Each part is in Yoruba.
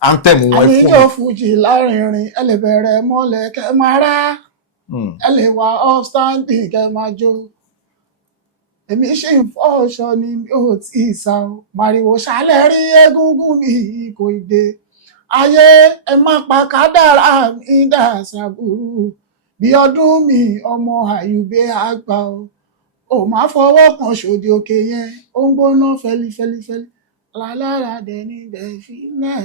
anthem wọn fún. Àníjọ́ Fuji lárinrin ẹ lè bẹ̀rẹ̀ mọ́lẹ̀ kẹ́ máa rá. Ẹ lè wà upstanding kẹ́ máa jó. Èmi ṣì ń fọ́ ọ̀ṣọ́ ni mi ò tí ì sá o. Màrìwò ṣálẹ̀ rí egúngún mi kò dé. Ayé ẹ má pa kádàrá mi dà sàbúrú. Bí ọdún mi ọmọ Àyùbé àgbà o. Ò má fọwọ́ kan ṣòdì òkè yẹn. Ó ń gbóná fẹlifẹlifẹli. Lálára dẹni dẹ̀fí náà.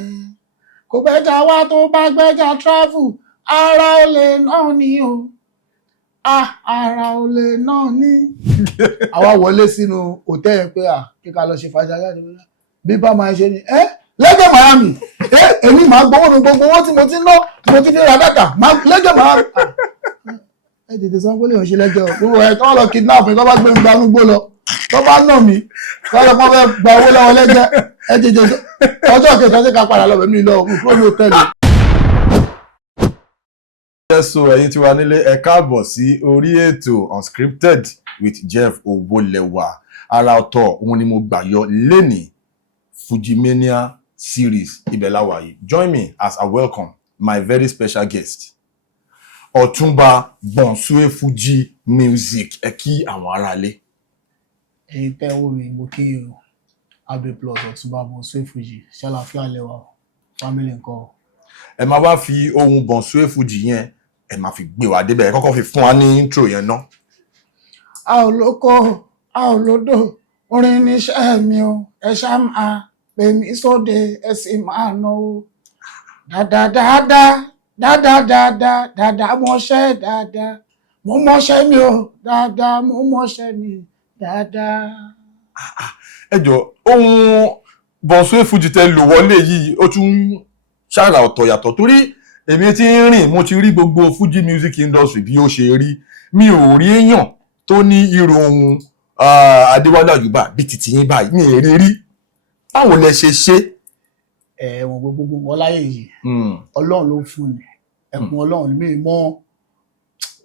Kò gbẹ́jà wá tó bá gbẹ́jà travel. Ara olè náà ni o. Ara olè náà ní. Àwa wọlé sínú hòtẹ́ẹ̀lì pé kíkà lọ ṣe fàájì bí bá máa ṣe ni lẹ́gẹ̀ Miami èmi máa gbowó mi gbogbo owó tí mo ti ná tí mo ti fi ra dátà lẹ́gẹ̀ Miami. Ẹ tètè sọ pé lè ṣe lẹ́gẹ̀ o gbogbo ẹ̀ tó wọ́n lọ kidnap mi tó bá gbé mi gbanú gbó lọ tó bá nà mí tó lọ pọ́n fẹ́ gba owó lọ́wọ́ lẹ́gẹ̀ ẹ tètè ọjọ́ kẹta sí ká padà lọ bẹ̀mí lọ kúrò ní hòtẹ́ẹ̀lì. So ẹ̀yin tí wà nílé ẹ káàbọ̀ sí orí ètò Unscripted with Jeff Owolewa. Ara ọ̀tọ̀ òun ni mo gbà yọ lẹ́nìí Fuji Mania series ibẹ̀ la wà yìí. Join me as I welcome my very special guest Ọ̀túnba Bonsue Fuji Music. Ẹ kí àwọn aráalé. Ẹ̀yin tẹ́ wo mi mo kí o AB plus Ọ̀túnba Bonsue Fuji ṣàlàfíà lẹ́wà family nǹkan. Ẹ máa wá fi ohun Bonsue Fuji yẹn ẹ máa fi gbé wa débẹ̀ ẹ kọ́kọ́ fi fún wa ní intro yẹn ná. A ò lóko a ò lódò orin níṣẹ́ mi o ẹ ṣá máa pè mí sóde ẹ sì máa náwó. Dáadáa mọṣẹ́ dáadáa mo mọṣẹ́ mi o dáadáa mo mọṣẹ́ mi dáadáa. Ẹ jọ̀ọ́ ohun Bonsue Fuji tẹ́ lò wọlé yìí ó tún ṣàrà ọ̀tọ̀ yàtọ̀ torí èmi tí ń rìn mo ti rí gbogbo Fuji music industry bí ó ṣe rí mi ò rí èèyàn tó ní irú ohun Adewale Ayuba bí titi yín báyìí ní èrè rí báwo lẹ ṣe ṣe. Ẹ̀wọ̀n gbogbo wọn láyé yìí Ọlọ́run ló fún ni ẹkùn Ọlọ́run mi mọ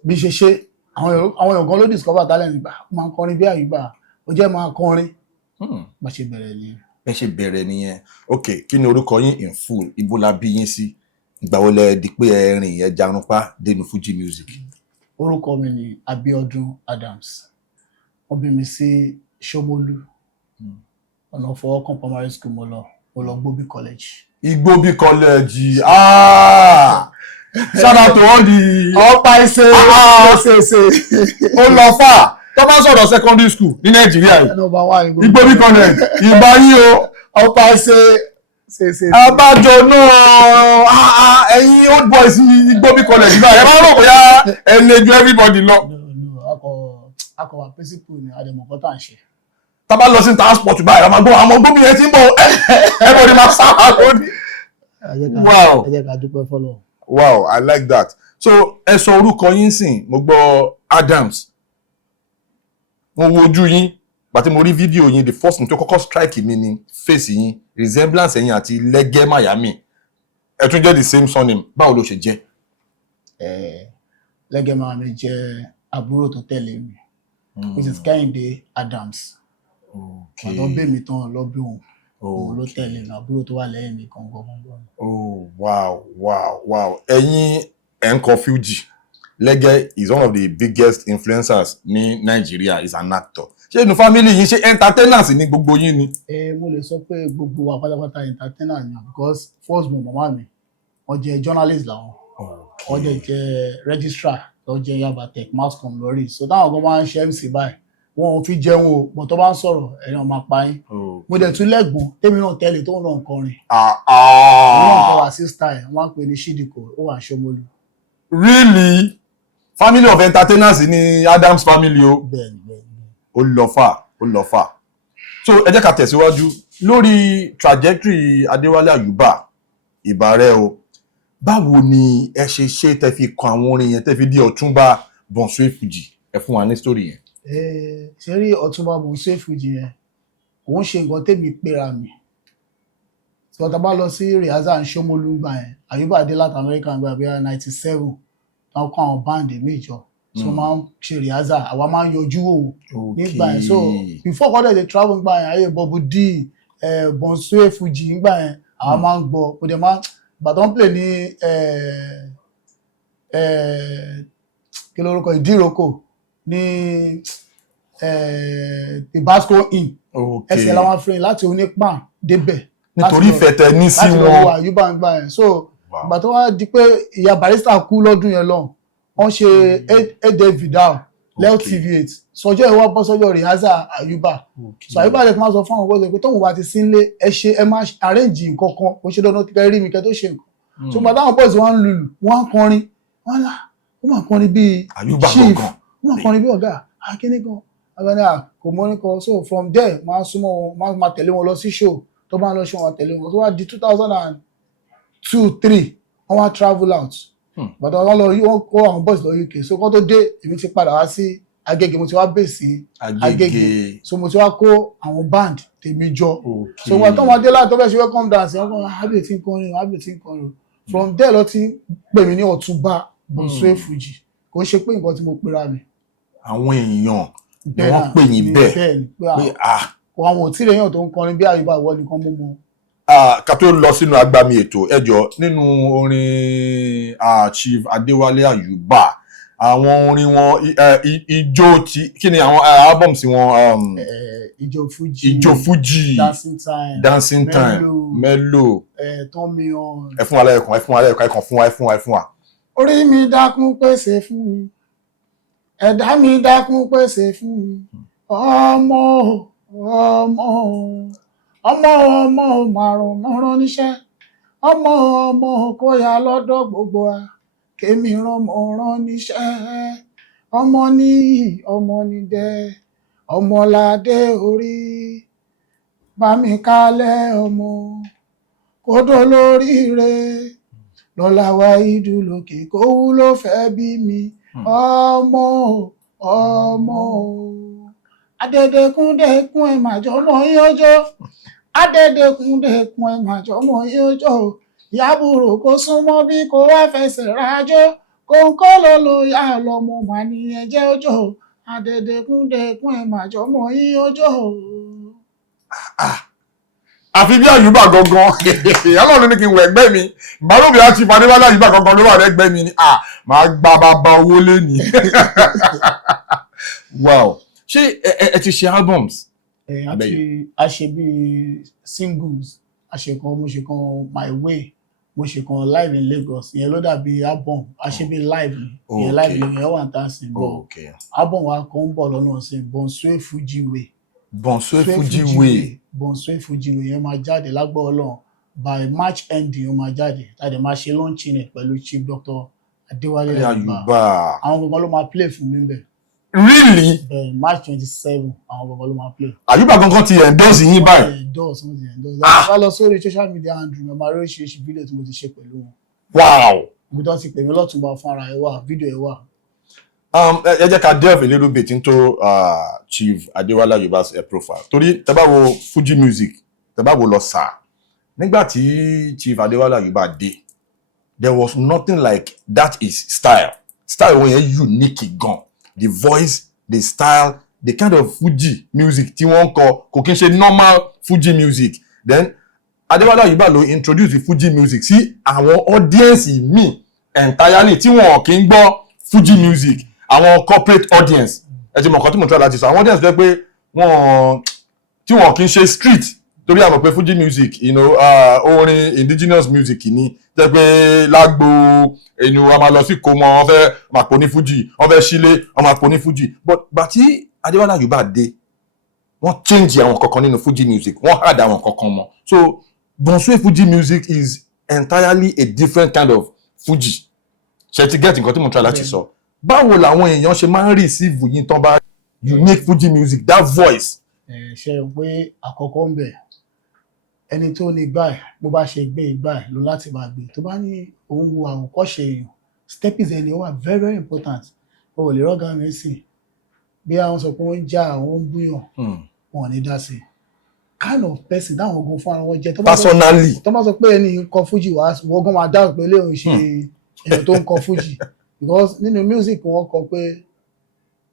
bí ṣe ṣe àwọn èèyàn kan ló discover talent nígbà máa kọrin bí Ayuba ó jẹ́ máa kọrin bá ṣe bẹ̀rẹ̀ nìyẹn. Ẹ ṣe bẹ̀rẹ̀ nìyẹn. Ok, kí ni orúkọ yín in full ibo la bí yín sí ìgbà wo lẹ di pé ẹ rìn ẹ jarunpá dénú Fuji music. Orúkọ mi ni Abiodun Adams. Wọ́n bí mi sí Ṣómólú ọ̀nà Fọwọ́kàn primary school mo lọ Gbóbi college. Igbobi college shout out to all the ọ̀pá ẹsẹ̀ ó lọ fà tó bá sọ̀rọ̀ secondary school ní Nàìjíríà yìí Igbobi college ìgbà yìí o ọ̀pá ẹsẹ̀ abájọ náà ẹ̀yin old boys Igbobi college náà ẹ máa rò bóyá ẹ lè ju everybody lọ. akọwà principal ni àdèmọ̀kọ́ ń ṣe. Tá bá lọ sí transport báyìí a máa gbọ́ àwọn gómìnà yẹn tí ń bọ̀ everybody máa sábà lónìí. Wow. Ẹ jẹ́ ká dúpẹ́ fọ́lọ́. Wow, I like that. So ẹ sọ orúkọ yín sìn mo gbọ́ Adams mo wo ojú yín gbàtí mo rí fídíò yín the first thing tó kọ́kọ́ strike mi ni face yín resemblance ẹ̀yin àti lẹ́gẹ́ Miami ẹ tún jẹ́ the same surname báwo ló ṣe jẹ́. Lẹ́gẹ́ Miami jẹ́ àbúrò tó tẹ̀lé mi which is Kẹ́hìndé Adams. Ọ̀dọ́ bẹ́ mi tán lọ́bí òun ló tẹ̀lé mi àbúrò tó wà lẹ́yìn mi gangan. Oh wow. Ẹ̀yin ẹ̀ ń kọ Fuji. Lẹ́gẹ́ is one of the biggest influencers ní Nigeria, is an actor. Ṣé inú family yín ṣe entertainers ní gbogbo yín ni? Mo lè sọ pé gbogbo wa pátápátá entertainers ni because first born mama mi wọ́n jẹ́ journalist làwọn wọ́n dẹ̀ jẹ́ registrar tó jẹ́ Yaba Tech mass com lórí so táwọn kan máa ń ṣe MC báyìí wọn ò fi jẹun o bọ̀ tó bá ń sọ̀rọ̀ ẹ̀yàn máa pa yín. Mo dẹ̀ tún lẹ́gbọ̀n tèmi náà tẹ́lẹ̀ tó ń lọ kọrin. Wọ́n kọ́ wa sister ẹ̀ wọ́n pè ní Ṣídìkò ó wà Ṣómólú. Really? Family of entertainers ni Adams family o. Bẹ́ẹ̀ni. Ó lọ fà. So ẹ jẹ́ ká tẹ̀síwájú lórí trajectory Adewale Ayuba ìbàrẹ̀ o. Báwo ni ẹ ṣe tẹ́ fi kọ àwọn orin yẹn tẹ́ fi di Ọ̀túnba Bonsue Fuji ẹ fún wa ní story yẹn. Ṣé rí Ọ̀túnba Bonsue Fuji yẹn òun ṣe nǹkan tèmi pera mi tí wọ́n ta bá lọ sí rehearsal Ṣómólú gbà yẹn Ayuba dé láti America gbà bí i 97 táwọn kọ́ àwọn báńdì méjọ tí wọ́n máa ń ṣe rehearsal àwa máa ń yọjú wò nígbà yẹn so before kọ́dẹ̀ dey travel gbà yẹn ayé Bobu D Bonsue Fuji gbà yẹn àwọn máa ń gbọ́ kò dẹ̀ máa bàtàn play ní kí lórúkọ ìdíròkò ní Tabasco Inn ẹsẹ̀ làwọn afẹ́rẹ́ láti onípàn débẹ̀ nítorí ìfẹ́ tẹ ní sí láti lọ wọn. wo Ayuba ń gbà yẹn so ìgbà tó wá di pé ìyá Barrister kú lọ́dún yẹn lọ wọ́n ṣe Ede Vidal Leo TV8 sọjọ́ ìwọ́ bọ́ sọ́jọ́ rehearsal Ayuba so Ayuba lè máa sọ fún àwọn ọgbọ́n pé tóun bá ti sínlé ẹ máa arrange nǹkan kan ó ṣe dandan kíkẹ́ rí mi kẹ́ tó ṣe nǹkan so gbàtà àwọn boys wọn ń lùlù wọn ń kọrin wọn là ó máa kọrin bíi chief ó máa kọrin bíi ọ̀gá akíní kan abẹ́ni kò mọ́ nìkan so from there máa súnmọ́ wọn máa tẹ̀lé wọn lọ sí show tó bá ń lọ show wọn tẹ̀lé wọn tó wá di 2002-3 wọ́n wá travel out but wọ́n lọ wọ́n kó àwọn boys lọ UK so kó tó dé èmi ti padà wá sí Agége mo ti wá base sí Agége so mo ti wá kó àwọn band tèmi jọ so wọ́n tó wọn dé láti tó fẹ́ ṣe welcome dance wọ́n kọ́ ábẹ̀ tí ń kọrin from there lọ ti pè mí ní Ọ̀túnba Bọ̀súwé Fuji kò ṣe pé nǹkan tí mo pera mi. àwọn èèyàn ni wọ́n pè yín bẹ́ẹ̀ pé àwọn ò tí lè yàn tó ń kọrin bí Ayuba ìwọ nìkan mú mọ́. Ká tó lọ sínú agbami ètò ẹjọ́ nínú orin Chief Adewale Ayuba àwọn orin wọn ijó tí kí ni àwọn albums wọn. Ijó Fuji Dancing Time Mellow Turn Me On. ẹ fún wa lẹ́ẹ̀kan ẹ fún wa. orí mi dákun pèsè fún mi ẹ̀dá mi dákun pèsè fún mi ọmọ márùn níṣẹ́ ọmọ kó yá lọ́dọ̀ gbogbo wa kémi rán níṣẹ́ ọmọ níyì ọmọ nídẹ ọmọládé orí bá mi kálẹ̀ ọmọ kódó lóríire lọ́la wa ìdúlókè kó wúlò fẹ́ bí mi ọmọ adédèkúndékún ẹ màjọ mọ yọjọ adédèkúndékún ẹ màjọ mọ yọjọ yàbúrò kó súnmọ́ bí kò wá fẹsẹ̀ rájọ kóńkó lọlọ yà lọmọ mà ní ẹjẹ ọjọ adédèkúndékún ẹ màjọ mọ yọjọ. àfi bí Ayuba gangan Ọlọ́run ní kí n wọ ẹgbẹ́ mi ìbálòpọ̀ àti ìfàdébálẹ̀ Ayuba gangan ló wà lẹ́gbẹ́ mi ni máa gba bàbá owó lẹ́ni. Wow, ṣé ẹ ti ṣe albums? A ṣe bíi singles a ṣe kan mo ṣe kan My Way mo ṣe kan live in Lagos ìyẹn ló dàbí album a ṣe bíi live ìyẹn live ìyẹn wà ń tà sí bọ album wa kan ń bọ̀ lọ́nà sí Bọ̀súwé Fuji Way. Bọ̀súwé Fuji Way. Bọ̀súwé Fuji Way yẹn máa jáde lágbó Ọlọ́run by March ending ó máa jáde láti máa ṣe launching ẹ̀ pẹ̀lú Chief Dr. Adewale Ayuba àwọn gbogbo ló máa play fún mi bẹ́ẹ̀. Really? March 27 àwọn gbogbo ló máa play. Ayuba gangan ti endorse yín báyìí. Endorse wọ́n ti endorse. Bá lọ sórí social media handle mi máa rí oríṣiríṣi fídíò tí mo ti ṣe pẹ̀lú wọn. Wow. Ibi tó ti pè mí lọ́tùnba fún ara ẹ̀ wà fídíò ẹ̀ wà. Ẹ jẹ́ ká delve a little bit into Chief Adewale Ayuba's profile. Torí tẹ́ bá wo Fuji music, tẹ́ bá wo lọ sà. Nígbà tí Chief Adewale Ayuba dé, there was nothing like that is style. Style wọn yẹn unique gan. The voice, the style, the kind of Fuji music tí wọ́n kọ kò kí n ṣe normal Fuji music. Then Adewale Ayuba ló introduce the Fuji music sí àwọn audience mi entirely tí wọ́n kì í gbọ́ Fuji music. Àwọn corporate audience ẹ ti mọ̀ nǹkan tí mo try láti sọ àwọn audience jẹ́ pé tí wọ́n kì í ṣe street torí àmọ̀ pé Fuji music orin indigenous music ni jẹ́ pé lágbo a máa lọ sí kómọ wọ́n fẹ́ máa pò ní Fuji wọ́n fẹ́ sílé wọ́n máa pò ní Fuji but tí Adewale Ayuba dé wọ́n change àwọn kankan nínú Fuji music wọ́n add àwọn kankan mọ́ so Bọ̀súwé Fuji music is entirely a different kind of Fuji ṣe ti get nǹkan tí mo try láti sọ. Báwo làwọn èèyàn ṣe máa ń receive yín tán bá unique Fuji music that voice. Ṣe pé àkọ́kọ́ ń bẹ̀ ẹni tó ní gbà bó bá ṣe gbé ìgbà ló láti máa gbé tó bá ní òun wo àwòkọ́ṣe èèyàn stepping ẹni wà very very important o ò lè rọ́gà mi sí bí àwọn sọ pé wọ́n ń já àwọn ń búyàn wọn ò ní dá sí kind of person dáwọn ogun fún ara wọn jẹ personally tó bá sọ pé ẹni kọ Fuji wọ́n gan máa dáhùn pé léèyàn ṣe èèyàn tó ń kọ Fuji because nínú music wọ́n kọ pé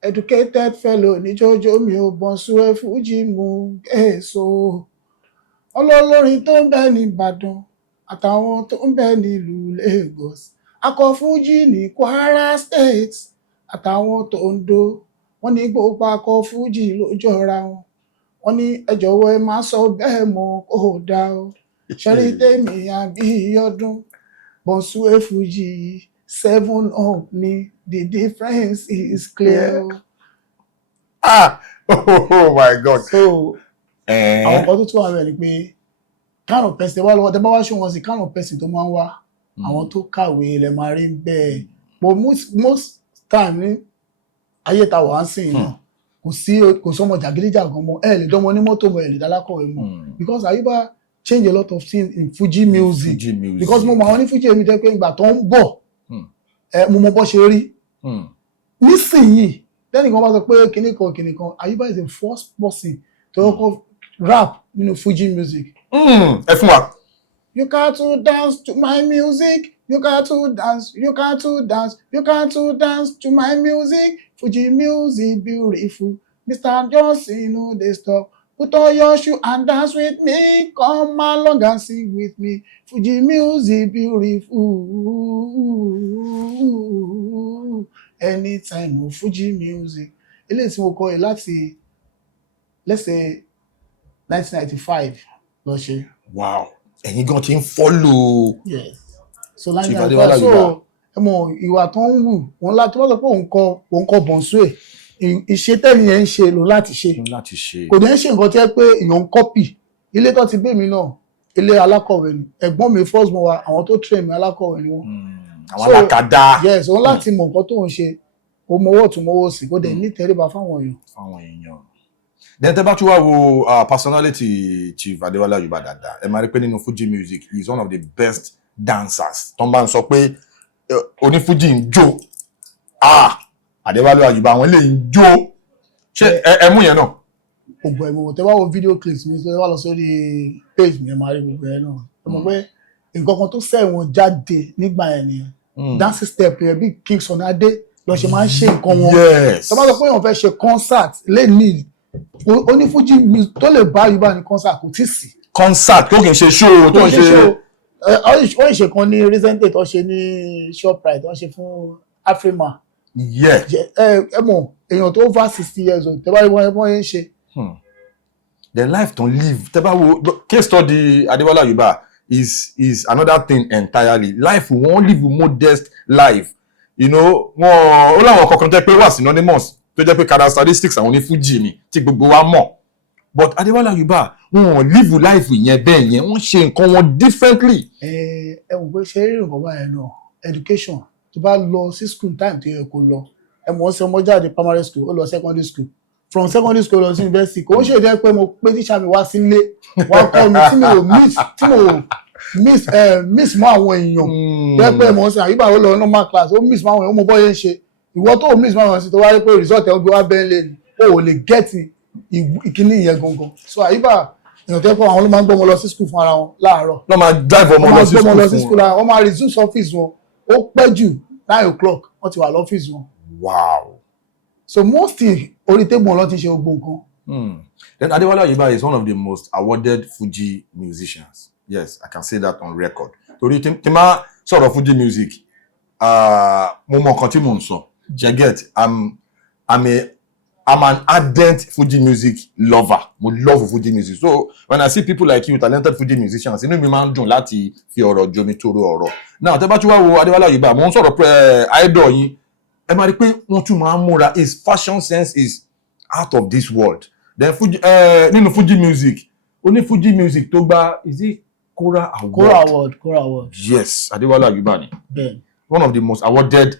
educated fellow ní jọjọ mi ò Bọ̀súwé Fuji mú èso olólórin tó ń bẹ ní Ìbàdàn àtàwọn tó ń bẹ nílùú Lagos, akọ Fuji ní Kwara State àtàwọn tó ń do, wọ́n ní gbogbo akọ Fuji ló jọra wọn, wọ́n ní ẹ jọ̀wọ́ ẹ má sọ bẹ́ẹ̀ mọ́ kó dá o, ṣẹ́rí tèmi Abíọ́dún Bọ́sùwé Fuji 7 up ni the difference is clear. Oh my God. So àwọn kan tó tún wà rẹ̀ ni pé kind of person wá lọ́wọ́ tẹ́ bá wá ṣe wọn sí kind of person tó máa ń wá àwọn tó kàwé lẹ máa rí bẹ́ẹ̀, but most time ní ayé ta wà á sìn náà kò sọmọ jàgídíjàgan mọ́, ẹ lè dánmọ ní mọ́tò mọ́, ẹ lè dálákọ̀wé mọ́, because Ayuba change a lot of things in Fuji music. Because mo mọ àwọn ní Fuji èmi jẹ́ pé ìgbà tó ń bọ̀ mo mọ bó ṣe rí nísìnyìí tẹ́nìkan bá sọ pé kìnìkan Ayuba is the first person to kọ́kọ́ rap nínú Fuji music. Ẹ fún wa. You got to dance to my music, you got to dance, you got to dance, you got to dance to my music, Fuji music beautiful, Mr. Johnson no dey stop, put on your shoe and dance with me, come along and sing with me, Fuji music beautiful, anytime of Fuji music. Eléyìí tí mo kọ ẹ láti let's say 1995 lọ ṣe. Wow, ẹ̀yin gan ti ń follow. Yes. So 1995 so ẹ mọ̀ ìwà tó ń wù wọn láti wọ́n sọ pé òun kọ Bọ́sùwé ìṣe tẹ́ni yẹn ń ṣe lò láti ṣe kò dẹ̀ ń ṣe nǹkan tí ẹ pé èèyàn ń kọ́pì. Ilé tó ti gbé mi náà ilé alákọ̀wé ni ẹ̀gbọ́n mi first born wa àwọn tó train mi alákọ̀wé ni wọ́n. Àwọn alákàdá. Yes, òun láti mọ nǹkan tó ń ṣe ó mọwọ́ tún mọwọ́ sí kó dẹ̀ ní tẹríba fáwọn èèyàn. Then tẹ́ bá tún wá wo personality Chief Adewale Ayuba dáadáa ẹ máa rí pé nínú Fuji music he is one of the best dancers. tó ń bá ń sọ pé onífújì ń jó Adewale Ayuba àwọn eléyìí ń jó ṣé ẹ mú yẹn náà. Gbogbo ẹ̀ mọ̀ tẹ́ bá wo video clips mi tẹ́ bá lọ sórí page mi ẹ máa rí gbogbo ẹ̀ náà ẹ mọ̀ pé nǹkan kan tó fẹ́ wọn jáde nígbà yẹn nìyẹn dance step yẹn bí King Sunny Adé lọ ṣe máa ń ṣe nǹkan wọn. Yes. tó bá sọ pé wọ́n fẹ́ ṣe concert lẹ́nìí onífújì tó lè bá Ayuba ní concert kò tí sí. Concert tó kì í ṣe show tó ń ṣe. wọ́n ṣe kan ní recently tó ṣe ní Shoprite tó ṣe fún Afrima. ẹ mọ̀ èèyàn tó over 60 years old tẹ́ bá rí wọ́n yẹn ṣe. The life to live tẹ́ bá wo case study Adewale Ayuba is another thing entirely. Life wọ́n live a modest life. You know wọ́n ó láwọn kankan tẹ́ pé wà synonymous tó jẹ́ pé characteristics àwọn ní Fuji ni tí gbogbo wa mọ̀, but Adewale Ayuba wọ́n live life yẹn bẹ́ẹ̀ yẹn wọ́n ṣe nǹkan wọn differently. ẹ wò pé ṣe rí nǹkan báyẹn náà education tó bá lọ sí school time tó yẹ kó lọ ẹ mọ̀ ọ́ sí ọmọ jáde primary school ó lọ secondary school from secondary school lọ sí university kò ń ṣe jẹ́ pé mo pé tíṣà mi wá sílé wá kọ́ mi tí mo miss mọ́ àwọn èèyàn jẹ́ pé mo ń sìn Ayuba ó lọ normal class ó miss mọ́ àwọn èèyàn ó mọ bọ́ yẹn ṣe ìwọ tó miss mọ́ àwọn èèyàn sí tó wáyé pé result ẹ̀ ó gbé wá bẹ́ẹ̀ lé ni ó lè get ìkíní yẹn gangan. So Ayuba èèyàn tó yẹ pé àwọn ló máa ń gbọ́ wọn lọ sí school fún ara wọn láàárọ̀ lọ́ máa drive ọmọ lọ sí school wọ́n máa resume office wọn ó pẹ́ jù 9 o'clock wọ́n ti wà lọ́fíìsì wọn. Wow. So most orí table wọn ló ti ṣe gbogbo nǹkan. Then Adewale Ayuba is one of the most awarded Fuji musicians. Yes, I can say that on record. Torí tí máa sọ̀rọ̀ Fuji music, mo mọ nǹkan tí mo ń sọ. You get, I'm an ardent Fuji music lover. Mo love Fuji music. So when I see people like you, talented Fuji musicians, inú mi máa ń dùn láti fi ọ̀rọ̀ jomi toro ọ̀rọ̀. Now, tẹ́ bá tún wá wo Adewale Ayuba, mo ń sọ̀rọ̀ idol yín. Ẹ máa rí pé wọ́n tún máa ń múra. His fashion sense is out of this world. Then Fuji, nínú Fuji music, oní Fuji music tó gba, is it Kora Award? Yes, Adewale Ayuba ni. Bẹ́ẹ̀ni. One of the most awarded.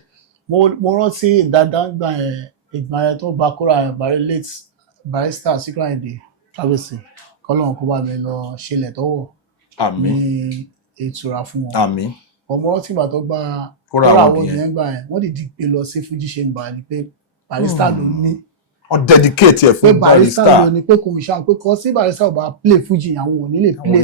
Mo rántí dáadáa ìgbà yẹn tó gba Kora late barrister Sikiru Ayinde kábíyèsí kọ́lọ́run kó bá mi lọ ṣẹlẹ̀ tọ́wọ̀. Àmín. Ní ìtura fún wọn. Àmín. Ọmọ rántí ìgbà tó gba Kora Award yẹn gbà yẹn wọ́n dìde pé lọ sí Fuji chamber ni pé barrister ló ní. On dedicate ẹ̀ fún barrister. Pé barrister ló ní pé kò ń ṣe àwọn pé kọ́ sí barrister ò bá play Fuji àwọn ò ní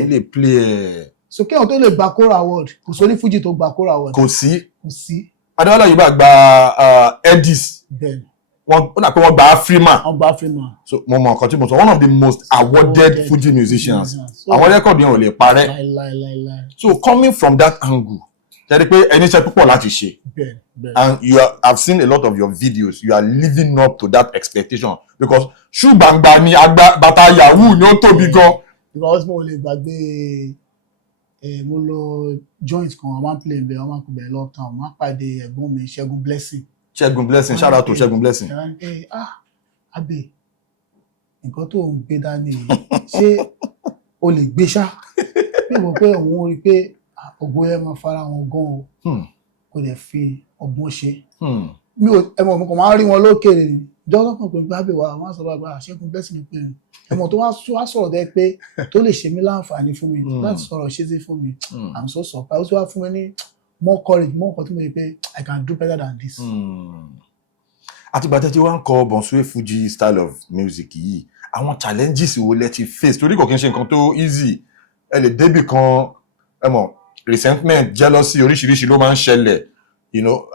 lè play ẹ̀. So kéèyàn tó lè gba Kora Award kò sóní Fuji tó gba Kora Award. Kò sí. Kò sí. Adewale Ayuba gba Edis. Bẹ́ẹ̀ni. ó dà pé wọ́n gba Afrima. wọ́n gba Afrima. So mo mọ nǹkan tí mo sọ, one of the most awarded Fuji musicians. Àwọn record yẹn ò lè parẹ́. So coming from that angle, tẹ́lẹ̀ pé ẹni iṣẹ́ púpọ̀ láti ṣe. And I've seen a lot of your videos. You are living up to that expectation because ṣùgbàǹgbà ni bàtà Yahoo ni ó tóbi gan. Because mo lè gbàgbé mo lọ joint kan, a máa ń play ń bẹ, a máa ń pè bẹ lockdown, máa pàdé ẹ̀gbọ́n mi Ṣẹ́gun Blessing, shout out to Ṣẹ́gun Blessing. Abe, nǹkan tó ń gbé dání ṣé o lè gbé ṣá? Bí mo pé òun rí pé ògbó yẹn máa fara wọn gan o, kò dẹ̀ fi ọgbọ́n ṣe. Mi ò ẹmọ mi kò máa rí wọn lókèrè ni, jọ́sọ́ kan pé Abe wa wọ́n sọ bá Ṣẹ́gun Blessing ló pè mí. Ẹmọ tó wá sọ̀rọ̀ dẹ́ pé tó lè ṣe mí láǹfààní fún mi láti sọ̀rọ̀ ṣe sí fún mi. I'm so surprised. Ó wá fún mi ní more courage, more nǹkan tí mo rí pé I can do better than this. Àtìgbà tẹ́tí wá ń kọ Bonsue Fuji style of music yìí, àwọn challenges wo lẹ ti face? Torí kò kí n ṣe nǹkan tó easy. Ẹ lè débì kan, ẹ mọ̀, resentment, jealousy, oríṣiríṣi ló máa ń ṣẹlẹ̀.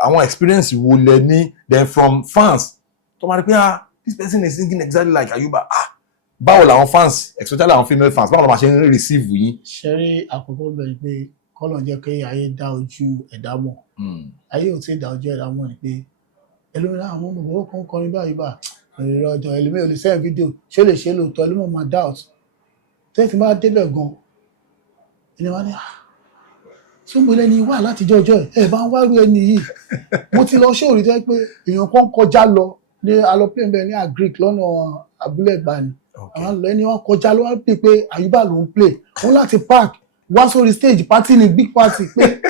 Àwọn experience wo lẹ ní, then from fans tó máa rí pé this person is singing exactly like Ayuba. Báwo làwọn fans, especially àwọn female fans, báwo la máa ṣe ń receive yín? Ṣẹ́rí àkọ́kọ́ bẹ̀rẹ̀ pé kọ́lọ̀ jẹ́ kí ayé dá ojú ẹ̀dá mọ̀. Ayé ò tí ì dá ojú ẹ̀dá mọ̀ ni pé ẹlòmíràn àwọn ọmọ bàbá kan kọrin báyìí bá èrè ọjọ́ ẹlòmíràn ò lè send fídíò ṣé ó lè ṣe lóòótọ́ ẹlòmíràn máa doubt. Tẹ́sí bá débẹ̀ gan ẹni wá ní súnmọ́ lẹ́ni wà látijọ́ ọjọ́ ẹ̀ bá ń wá rú ẹni yìí. Mo ti lọ ṣóòrí tẹ́ pé èèyàn kan kọjá lọ ní alọ́pẹ́ bẹ́ẹ̀ ní Agric lọ́nà abúlé Ẹ̀gbá ni. Àwọn lọ ẹni wọn kọjá ló wá pè pé Ayuba ló ń play wọn láti park wá sórí stage party ní big party pé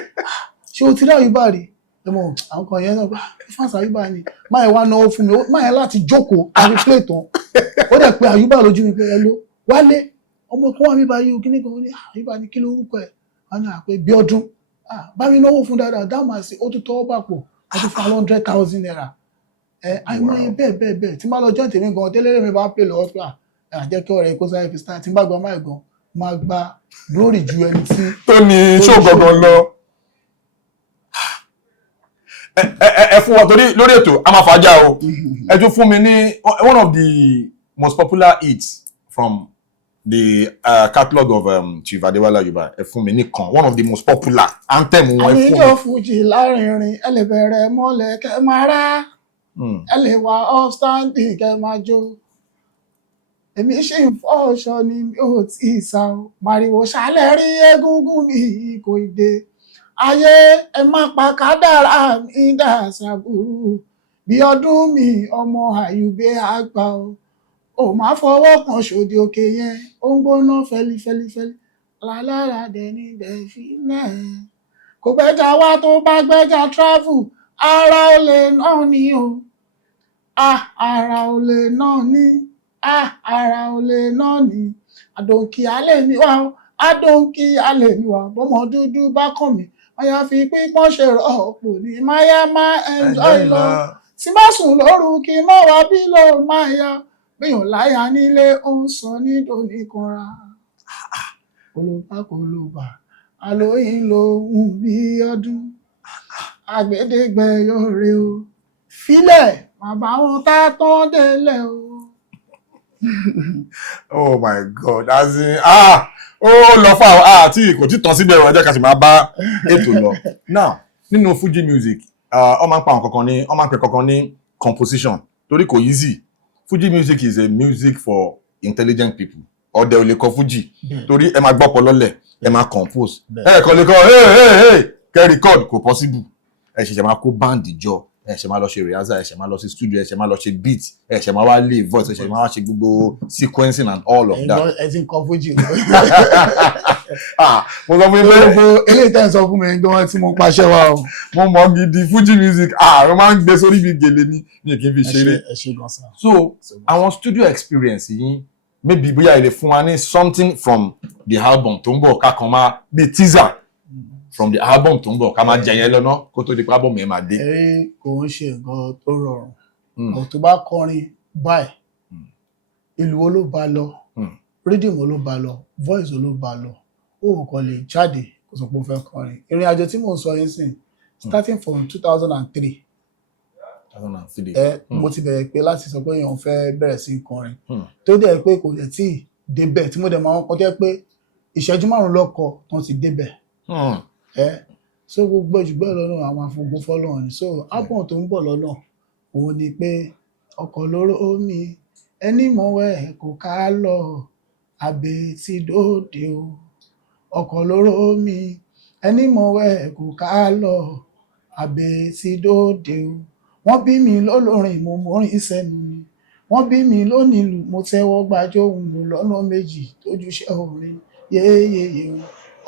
ṣé o ti rí Ayuba rí? Ẹmọ àwọn kan yẹn náà fans Ayuba ni máa yẹn wá náwó fún mi, máa yẹn láti jókòó àbí play tán ó dẹ̀ pé Ayuba lójú mi pé ẹ ló Wálé ọmọ kan wà mí báyìí o kíní kan ó ní Ayuba ní kí lórúkọ ẹ̀ wọ́n ní àpé Bíọ́dún bá mi náwó fún dáadáa dáhùn àti ó tún tọwọ́ bàpò ó tún fún 100,000 naira. Àìmọye bẹ́ẹ̀ tí máa lọ jọ́ tèmi gan tẹ́lẹ̀rẹ́ mi bá pè lọ́wọ́ pé àjẹ́ kí ọ̀rẹ́ kó sáré fi start tí n bá gba máa gan máa gba glory ju ẹni tí tó ní show gangan lọ. Ẹ fún wa torí lórí ètò a máa fàájà o. Ẹ tún fún mi ní one of the most popular hits from the catalog of Chief Adewale Ayuba. Ẹ fún mi ní kan, one of the most popular anthem wọn. Àyíjọ́ Fuji lárinrin ẹ lè bẹ̀rẹ̀ mọ́lẹ̀ kẹ́ máa rá ẹ lè wà upstanding kẹ́ máa jó. Èmi ṣì ń fọ́ ọ̀ṣọ́ ni mi ò tí ì sá o. Màrìwò ṣálẹ̀ rí egúngún mi kò dé. Ayé ẹ má pa kádàrá mi dà ṣàbùrù. Bí ọdún mi ọmọ Ayùbá àgbà o. Ò má fọwọ́ kan ṣòdì òkè yẹn. Ó ń gbóná fẹ́lifẹ́lifẹ́li. Lálára dẹni dẹ̀fí náà. Kò gbẹ́jà wá tó bá gbẹ́jà travel. Ara olè náà ni o. Ara olè náà ni. Ara olè náà ni àdòǹkì alẹ́ mi wá o àdòǹkì alẹ́ mi wá bọ́mọ dúdú bá kàn mí ọyà fi pípọ́n ṣe rọ́pò ní máyá má enjoy lọ tí má sùn lóru kí má wá bí ló má ya bíyàn láyà nílé ó ń sọ nídòní kanra kólóbá alóyìn lòun bí ọdún àgbédégbé yọrẹ o filẹ̀ bàbá wọn tá tán délẹ̀ o. Oh my God, as in lọ fún àwọn tí kò tí tán síbẹ̀ ọ̀rọ̀ ẹjẹ́ ká sì máa bá ètò lọ. Now nínú Fuji music wọ́n máa ń pa àwọn kankan ní wọ́n máa ń pè kankan ní composition torí kò easy. Fuji music is a music for intelligent people. Ọ̀dẹ̀ ò lè kọ Fuji torí ẹ máa gbọ́ pọ̀ lọ́lẹ̀ ẹ máa compose kàn lè kọ kẹ́ record kò possible. Ẹ ṣẹ̀ṣẹ̀ máa kó band jọ, ẹ ṣe máa lọ ṣe rehearsal, ẹ ṣe máa lọ sí studio, ẹ ṣe máa lọ ṣe beat, ẹ ṣe máa wá lay voice, ẹ ṣe máa wá ṣe gbogbo sequencing and all of that. Ẹ ti ń kọ Fuji. Mo sọ fún yín pé gbogbo eléyìí tẹ́ ń sọ fún mi ní wọ́n tí mo pàṣẹ wa o. Mo mọ̀ gidi Fuji music mo máa ń gbé sórí bí gèlè ní kí n fi ṣeré. Ẹ ṣe gan sa. So àwọn studio experience yìí maybe bóyá ẹ lè fún wa ní something from the album tó ń bọ̀ ká kan máa bí teaser from the album tó ń bọ̀ ká máa jẹ yẹn lọ́nà kó tó di pé album yẹn máa dé. Kò ń ṣe nǹkan tó rọrùn. Tó bá kọrin báyìí ìlú wo ló bá lọ rhythm wo ló bá lọ voice wo ló bá lọ ó kàn lè jáde kó sọ pé ó fẹ́ kọrin. Ìrìn àjò tí mò ń sọ yín sìn starting from 2003 mo ti bẹ̀rẹ̀ pé láti sọ pé èèyàn fẹ́ bẹ̀rẹ̀ sí kọrin tó dẹ̀ pé kò dẹ̀ tí débẹ̀ tí mo dẹ̀ máa ń kọ́ jẹ́ pé ìṣẹ́jú 5 lọ́kọ̀ tán ti débẹ̀ so gbogbo ìjùgbọ́ lọ́nà àwọn afọ̀gbọ́n fọ́lọ́run ni so album tó ń bọ̀ lọ́nà òun ni pé ọkọ̀ lóró omi ẹni mọ̀wẹ́ kò ká lọ àbẹ̀ tí dòde o ọkọ̀ lóró omi ẹni mọ̀wẹ́ kò ká lọ àbẹ̀ tí dòde o wọ́n bí mi lólórin mo mórin sẹ́nu ni wọ́n bí mi lónìlù mo tẹ́wọ́ gbàjọ́ òun lò lọ́nà méjì tójúṣe orin yéyéyé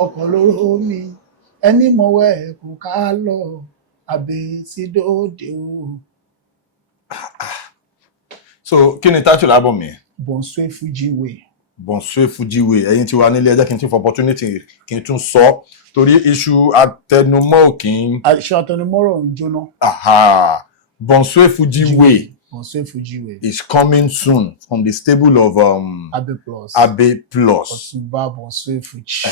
ọkọ̀ lóró omi ẹni mọ̀wẹ́ kò ká lọ àbẹ̀ tí dòde o. So kí ni title album yẹn? Bonsue Fuji Way. Bonsue Fuji Way. Ẹ̀yin tí wà nílé ẹ jẹ́ kí n tún for opportunity kí n tún sọ torí iṣu àtẹnumọ́ òkín. Iṣu àtẹnumọ́rọ̀ ń jóná. Bonsue Fuji Way. Bonsue Fuji Way is coming soon from the stable of Abe Plus. Ọ̀túnba Bonsue Fuji.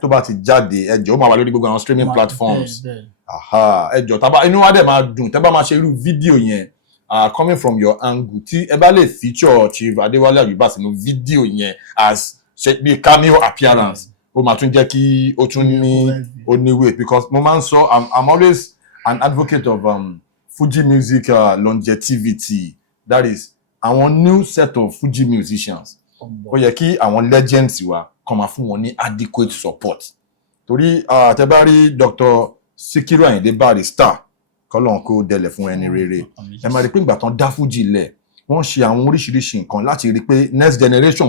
Tó bá ti jáde ẹjọ́ ó máa wà lórí gbogbo àwọn streaming platforms. Ẹjọ́ tábà inú wa dẹ̀ máa dùn tẹ́ bá máa ṣe irú fídíò yẹn coming from your angle tí ẹ bá lè feature Chief Adewale Ayuba sínú fídíò yẹn as bí cameo appearance ó máa tún jẹ́ kí ó tún ní oníwèé because mo máa ń sọ I'm always an advocate of Fuji music longevity, that is àwọn new set of Fuji musicians ó yẹ kí àwọn legends wa kàn máa fún wọn ní adequate support torí tẹ́ bá rí Dr. Sikiru Ayinde Barrister kọ́lọ́n kó dẹlẹ̀ fún ẹni rere ẹ máa rí pé ìgbà tán dá Fuji lẹ̀ wọ́n ṣe àwọn oríṣiríṣi nǹkan láti rí pé next generation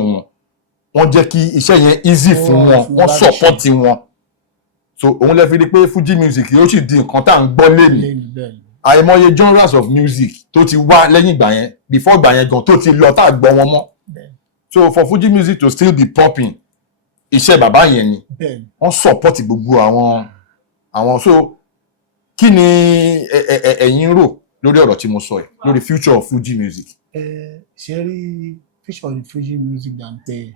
wọ́n jẹ́ kí iṣẹ́ yẹn easy fún wọn wọ́n support wọn so òun lè fi rí pé Fuji music yóò sì di nǹkan tá à ń gbọ́ lẹ́nu àìmọye genres of music tó ti wá lẹ́yìn ìgbà yẹn before ìgbà yẹn gan tó ti lọ tá à gbọ́ wọn mọ́ so for Fuji music to still be popping iṣẹ́ bàbá yẹn ni wọ́n support gbogbo àwọn so kí ni ẹ̀yin rò lórí ọ̀rọ̀ tí mo sọ yìí lórí future of Fuji music. Ṣe rí future of Fuji music dà ń pé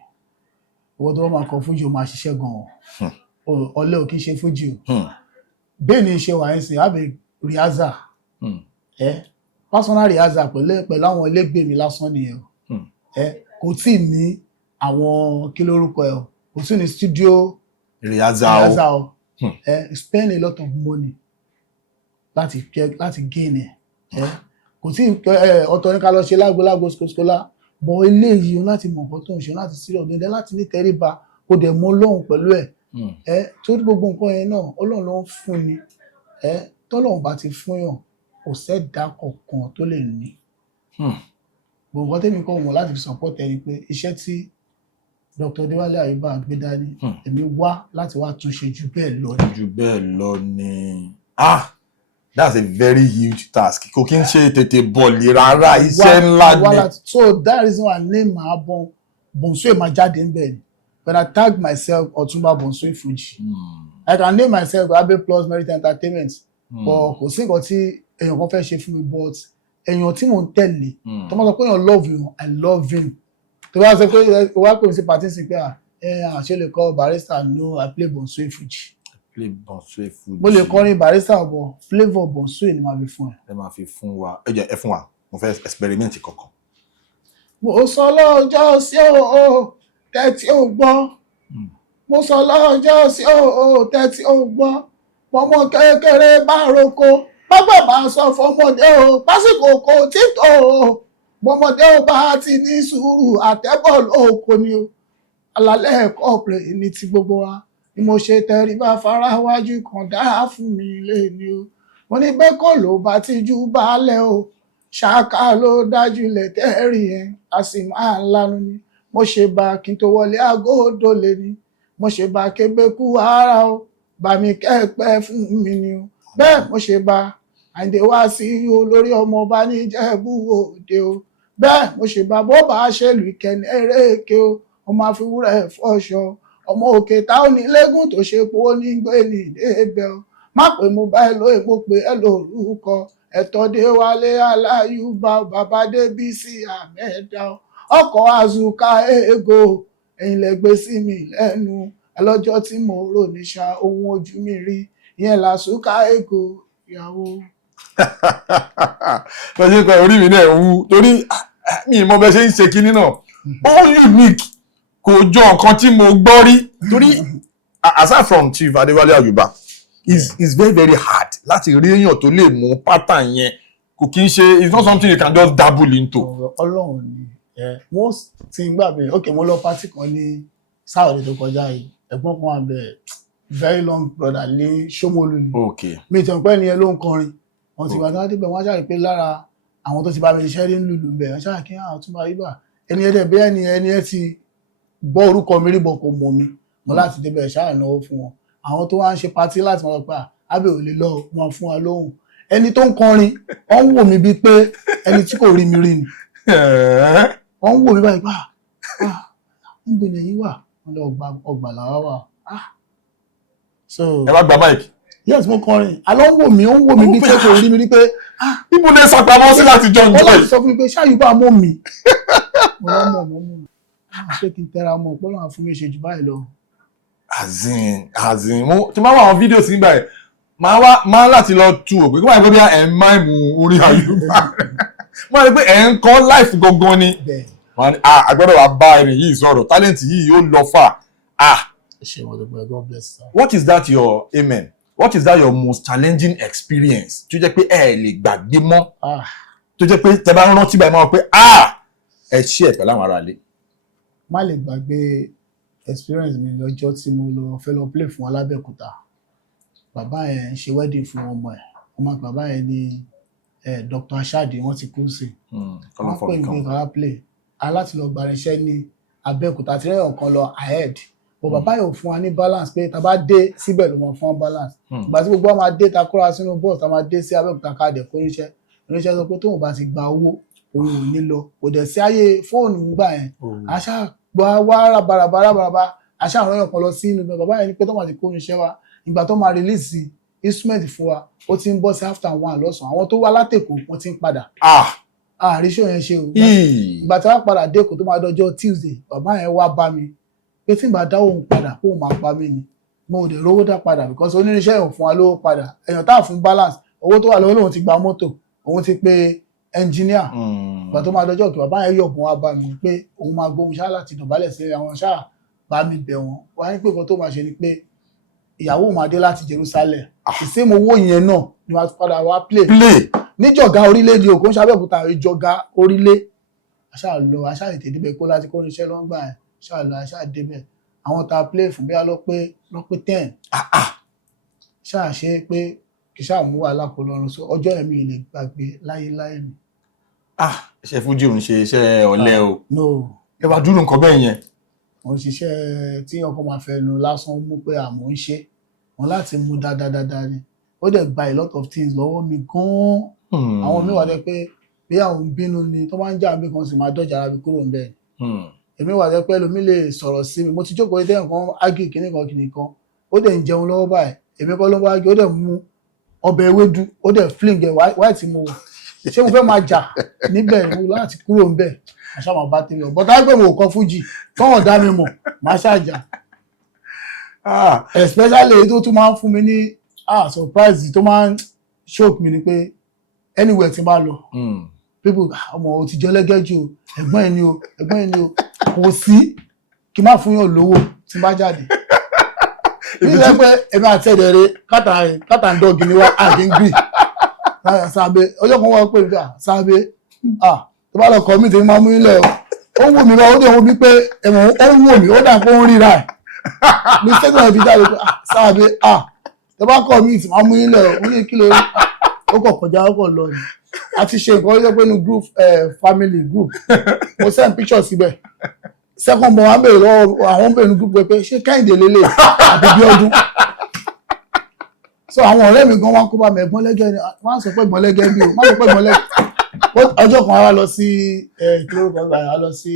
owó tó wọ́n máa kọ Fuji ó máa ṣiṣẹ́ gan-an ọ̀lẹ́ ò kí ṣe Fuji o bẹ́ẹ̀ ni ṣe wà ń sìn àbẹ̀ riaza personal riaza pẹ̀lú àwọn ẹlẹ́gbẹ́ mi lásán nìyẹn kò tí ì ní àwọn kí lórúkọ ẹ̀ kò tí ì ní studio riaza o spend a lot of money láti gain ẹ̀ kò tí ọ̀tọ̀ ní ká lọ ṣe lágbo skoskola bọ̀ eléyìí láti mọ̀ nǹkan tó ń ṣe láti sílẹ̀ ọ̀dẹ̀dẹ̀ láti ní tẹríba kó dẹ̀ mọ́ Ọlọ́run pẹ̀lú ẹ̀ torí gbogbo nǹkan yẹn náà Ọlọ́run ló ń fún ni tọ́lọ́run bá ti fún yàn kò sẹ́dá kankan tó lè ní gbogbo tẹ́mi kọ́ wọn láti fi support ẹni pé iṣẹ́ tí Dr. Adewale Ayuba gbé dání èmi wá láti wá túnṣe jù bẹ́ẹ̀ lọ ni. That's a very huge task. Kò kí n ṣe tètè bọ̀lì rárá iṣẹ́ ńlá ni. So that reason why I name my album Bonsue máa jáde ń bẹ̀ ni. When I tag myself Ọ̀túnba Bonsue Fuji. I can name myself Abe Plus Merit Entertainment. But kò sí nǹkan tí èèyàn kan fẹ́ ṣe fún mi but èèyàn tí mò ń tẹ̀lé tó máa sọ pé èèyàn love you I love him. Tó bá sọ pé wá pè mí sí pàtí sí pé àṣẹ lè kọ́ Barrister no I play Bonsue Fuji. Bonsue Fuji. Mo lè kọrin Barrister ọ̀bọ̀ flavour Bonsue ni màá fi fún ẹ. Ẹ máa fi fún wa ẹ fún wa mo fẹ́ experiment kankan. Mo sọ lọ́jọ́ sí o tẹ́tí ò gbọ́. Mo sọ lọ́jọ́ sí o tẹ́tí ò gbọ́. Ọmọ kékeré bá roko bàbá bá sọ fọmọdé o pásìkò kò títò o bọmọdé o bá ti ní sùúrù àtẹ́bọ̀ lóko ni o alálẹ̀ ẹ̀kọ́ pé ní ti gbogbo wa ni mo ṣe tẹríba fara wájú kan dáa fún mi lé ni o mo ní bẹ́ẹ̀ kọ́ ló bá ti jú baálẹ̀ o ṣáká ló dájú lẹ̀ tẹ́rì yẹn a sì máa lanu ni mo ṣe bá kí n tó wọlé agódò lé ni mo ṣe bá kébékú ara o bá mi kẹ́pẹ́ fún mi ni o bẹ́ẹ̀ mo ṣe bá Àyìndé wá sí olórí ọmọ ọba ní Ìjẹ̀bú Òde o bẹ́ẹ̀ mo ṣe bá bó bá ṣèlú ìkẹ́ni eréke o ọmọ àfiwúrẹ́ fọ́ṣọ ọmọ òkè táwọn onílégún tó ṣe pé ó ní gbé ní ìdébẹ̀ o má pé mo bá ẹ lóye mo pé ẹ lórúkọ Adewale Ayuba bàbá Débísí Àmẹ́dá ọkọ̀ àzùká ego ẹ̀yin lẹ gbé sí mi lẹ́nu ẹlọ́jọ́ tí mo rò níṣà ohun ojú mi rí ìyẹn làṣùká ego ìyàwó. bẹ́ẹ̀ ṣe pé orí mi náà wú torí mi mọ bẹ́ẹ̀ ṣe ń ṣe kinní náà ó unique kò jọ nǹkan tí mo gbọ́ rí torí aside from Chief Adewale Ayuba it's very very hard láti rí èèyàn tó lè mú pattern yẹn kò kí n ṣe it's not something you can just dabble into. Ọlọ́run ni most ti gbà bẹ́ẹ̀ ok mo lọ party kan ní sáwọ́dẹ̀ tó kọjá yìí ẹ̀gbọ́n kan wà bẹ́ẹ̀ very long brother ní Ṣómólú ni mi ìtàn pẹ́ ni ẹ ló ń kọrin wọn ti gbàdúrà débẹ̀ wọ́n ṣàrí pé lára àwọn tó ti bá mi ṣiṣẹ́ rí lùlù ń bẹ̀ wọ́n ṣàrí kí àwọn tún bá yíbà ẹni ẹ̀ dẹ̀ bí ẹni ẹ ti gbọ́ orúkọ mi rí bọ̀ kò mọ̀ mi wọn láti débẹ̀ ṣàrànáwó fún wọn àwọn tó wá ń ṣe patí láti wọn pa ábẹ́ ò lè lọ wọn fún wa lóhùn ẹni tó ń kọrin wọ́n ń wò mí bíi pé ẹni tí kò rí mi rí ni wọ́n ń wò mí báyìí pa níbo ni èyí wà wọ́n lọ ọgbà làwa wà so ẹ bá gba mic. Yes mo kọrin alọ́ ń wò mí ó ń wò mí bíi pé kò rí mi rí pé níbo lè sàpamọ́ sí láti jọ wọ́n láti sọ fún mi pé ṣáàyùbá mọ́ mi mo lọ́ mọ̀ ṣé kí n tẹ́ra mọ́ ọ̀pọ̀lọpọ̀ àwọn fún mi ṣe jù báyìí lọ. azin mo tí máa wá àwọn fídíò sí nígbà yẹn máa láti lọ tu òpin kí wọ́n yẹ pé bí ẹ̀ ń máìmù orí Ayuba wọ́n yẹ pé ẹ̀ ń kọ́ láìfù gangan ni wọ́n ní agbọ́dọ̀ wá bá ẹni yìí sọ̀rọ̀ talent yìí yóò lọ fà. God bless you. What is that your amen? What is that your most challenging experience tó jẹ́ pé ẹ lè gbàgbé mọ́ tó jẹ́ pé tẹ bá ń rántí báyìí máa pé ẹ ṣí ẹ̀ pẹ̀lú àwọn ará ilé. Má lè gbàgbé experience mi lọ́jọ́ tí mo lọ fẹ́ lọ play fún Alábẹ́òkúta bàbá ẹ̀ ń ṣe wedding fún ọmọ ẹ̀ ọmọ bàbá ẹ̀ ní Dr. Ashadi wọ́n ti kú sí wọ́n pè ní kọ́lá play aláti lọ gbàrà iṣẹ́ ní Abẹ́òkúta tí rẹ̀ ọ̀kan lọ ahead bọ̀ bàbá yóò fún wa ní balance pé tá bá dé síbẹ̀ ló mọ̀ fún balance ìgbà tí gbogbo wa máa dé ta kóra sínú bọ́ọ̀sì tá máa dé sí Abẹ́òkúta káàdẹ̀ kó oníṣẹ́ sọ pé tóun bá ti gba owó òun ò ní lọ kò dẹ̀ sí ayé fóònù nígbà yẹn àṣà gbọ́ wá bàràbàrà àṣà àwọn èèyàn kan lọ sí inú bàbá yẹn ní pé tó máa ti kó oníṣẹ́ wa ìgbà tó máa release instrument fún wa ó ti ń bọ́ sí after 1 lọ́sàn-án àwọn tó wá látẹ̀kọ̀ wọ́n ti ń padà àríṣò yẹn ṣe o ìgbà tí wọ́n padà dé kò tó máa dọjọ́ Tuesday bàbá yẹn wá bá mi pé tí n bá dáwọ́ òun padà kó òun máa pa mí ni mo ò dẹ̀ rówó dá padà because oníṣẹ́ òun fún wa lówó padà èèyàn tá fún balance owó tó wà lọ́wọ́ lòun ti gba mọ́tò òun ti pe engineer ìgbà tó máa dọjọ́ kí bàbá yẹn yọ̀gùn wá bá mi pé òun máa gbóhùn ṣáà láti dọ̀bálẹ̀ sí àwọn ṣáà bá mi bẹ̀ wọ́n wá ní pé nǹkan tó máa ṣe ni pé ìyàwó máa dé láti Jerusalem ìsèmọ owó yẹn náà ni wọ́n padà wá play níjọ̀gá orílẹ̀-èdè òkú ṣàbẹ̀kúta ìjọ̀gá orílẹ̀ àṣà ètè débẹ̀ kó láti kó irinṣẹ́ lọ́ngbà yẹn ṣàlọ́ àṣà débẹ̀ àwọn tá a play fún bí a lọ pé 10 ṣáà ṣe pé kì í ṣàmú wà lápò lọ́rùn so ọjọ́ ẹ̀mí lè gbàgbé láyéláyé mi. Iṣẹ́ Fuji ń ṣe iṣẹ́ ọ̀lẹ o. No. Ẹ bá dúró nǹkan bẹ́ẹ̀ yẹn. Mo ń ṣiṣẹ́ tí ọkọ máa fẹ́ nu lásán mú pé àmọ́ ń ṣe wọn láti mú dáadáa ni ó dẹ̀ gba a lot of things lọ́wọ́ mi gan-an. Àwọn mi wà dé pé bí àwọn bínú ni tó máa ń jà mí kan sì máa dọ́jà ara mi kúrò ń bẹ́ẹ̀. Èmi wà dé pé lómi lè sọ̀rọ̀ sí mi mo ti jókòó dé nǹkan ágì kìnnìkan ó dẹ̀ ń jẹun lọ́wọ́ báyìí èmi kọ́ ló ń wá ágì ó dẹ̀ mú ọbẹ̀ ewédú ó dẹ̀ fling ẹ̀ white mo wọ̀ ṣé mo fẹ́ máa jà níbẹ̀ mo láti kúrò ńbẹ̀ àṣà máa bá tẹ̀lé bọ́tà gbé mo kọ́ Fuji fọ́wọ́n dá mi mọ̀ máa ṣàjà especially tó tún máa ń fún mi ní surprise tó máa ń shock mi ni pé anywhere tí n bá lọ people ọmọ o ti jọ lẹ́gẹ́ jù ẹ̀gbọ́n ẹ̀ ni o kò sí kí n má fún yàn lówó tí n bá jáde nígbà pé ẹ̀mí àti ẹ̀dẹ̀rẹ̀ kátà ń dọ́ọ̀gì ni wá àdínkì sábẹ́ ọjọ́ kan wọ́n pè mí sábẹ́ tó bá lọ kọ́ mí tèmi máa mú ilẹ̀ ó wù mí bá ó dẹ̀ wù mí pé ẹ̀mọ̀ ó wù mí ó dà pé ó ń ríra ẹ̀ ní sẹ́gbọ̀n ẹ̀bí jáde pé sábẹ́ tó bá kọ́ mí tì máa mú ilẹ̀ ó ní kí ló rí ó kọ̀ kọjá ó kọ̀ lọ ni a ti ṣe nǹkan ó jẹ́ pé ní group family group mo send picture síbẹ̀ second born wa bèrè lọ́wọ́ àwọn bèrè ní group pé ṣé Kẹ́hìndé lélẹ̀ àbí Bíọ́dún so àwọn ọ̀rẹ́ mi gan wá kó bá mi ẹ̀gbọ́n lẹ́gẹ́ ni wọ́n á sọ pé ẹ̀gbọ́n lẹ́gẹ́ bí o má sọ pé ẹ̀gbọ́n lẹ́gẹ́ ọjọ́ kan a lọ sí a lọ sí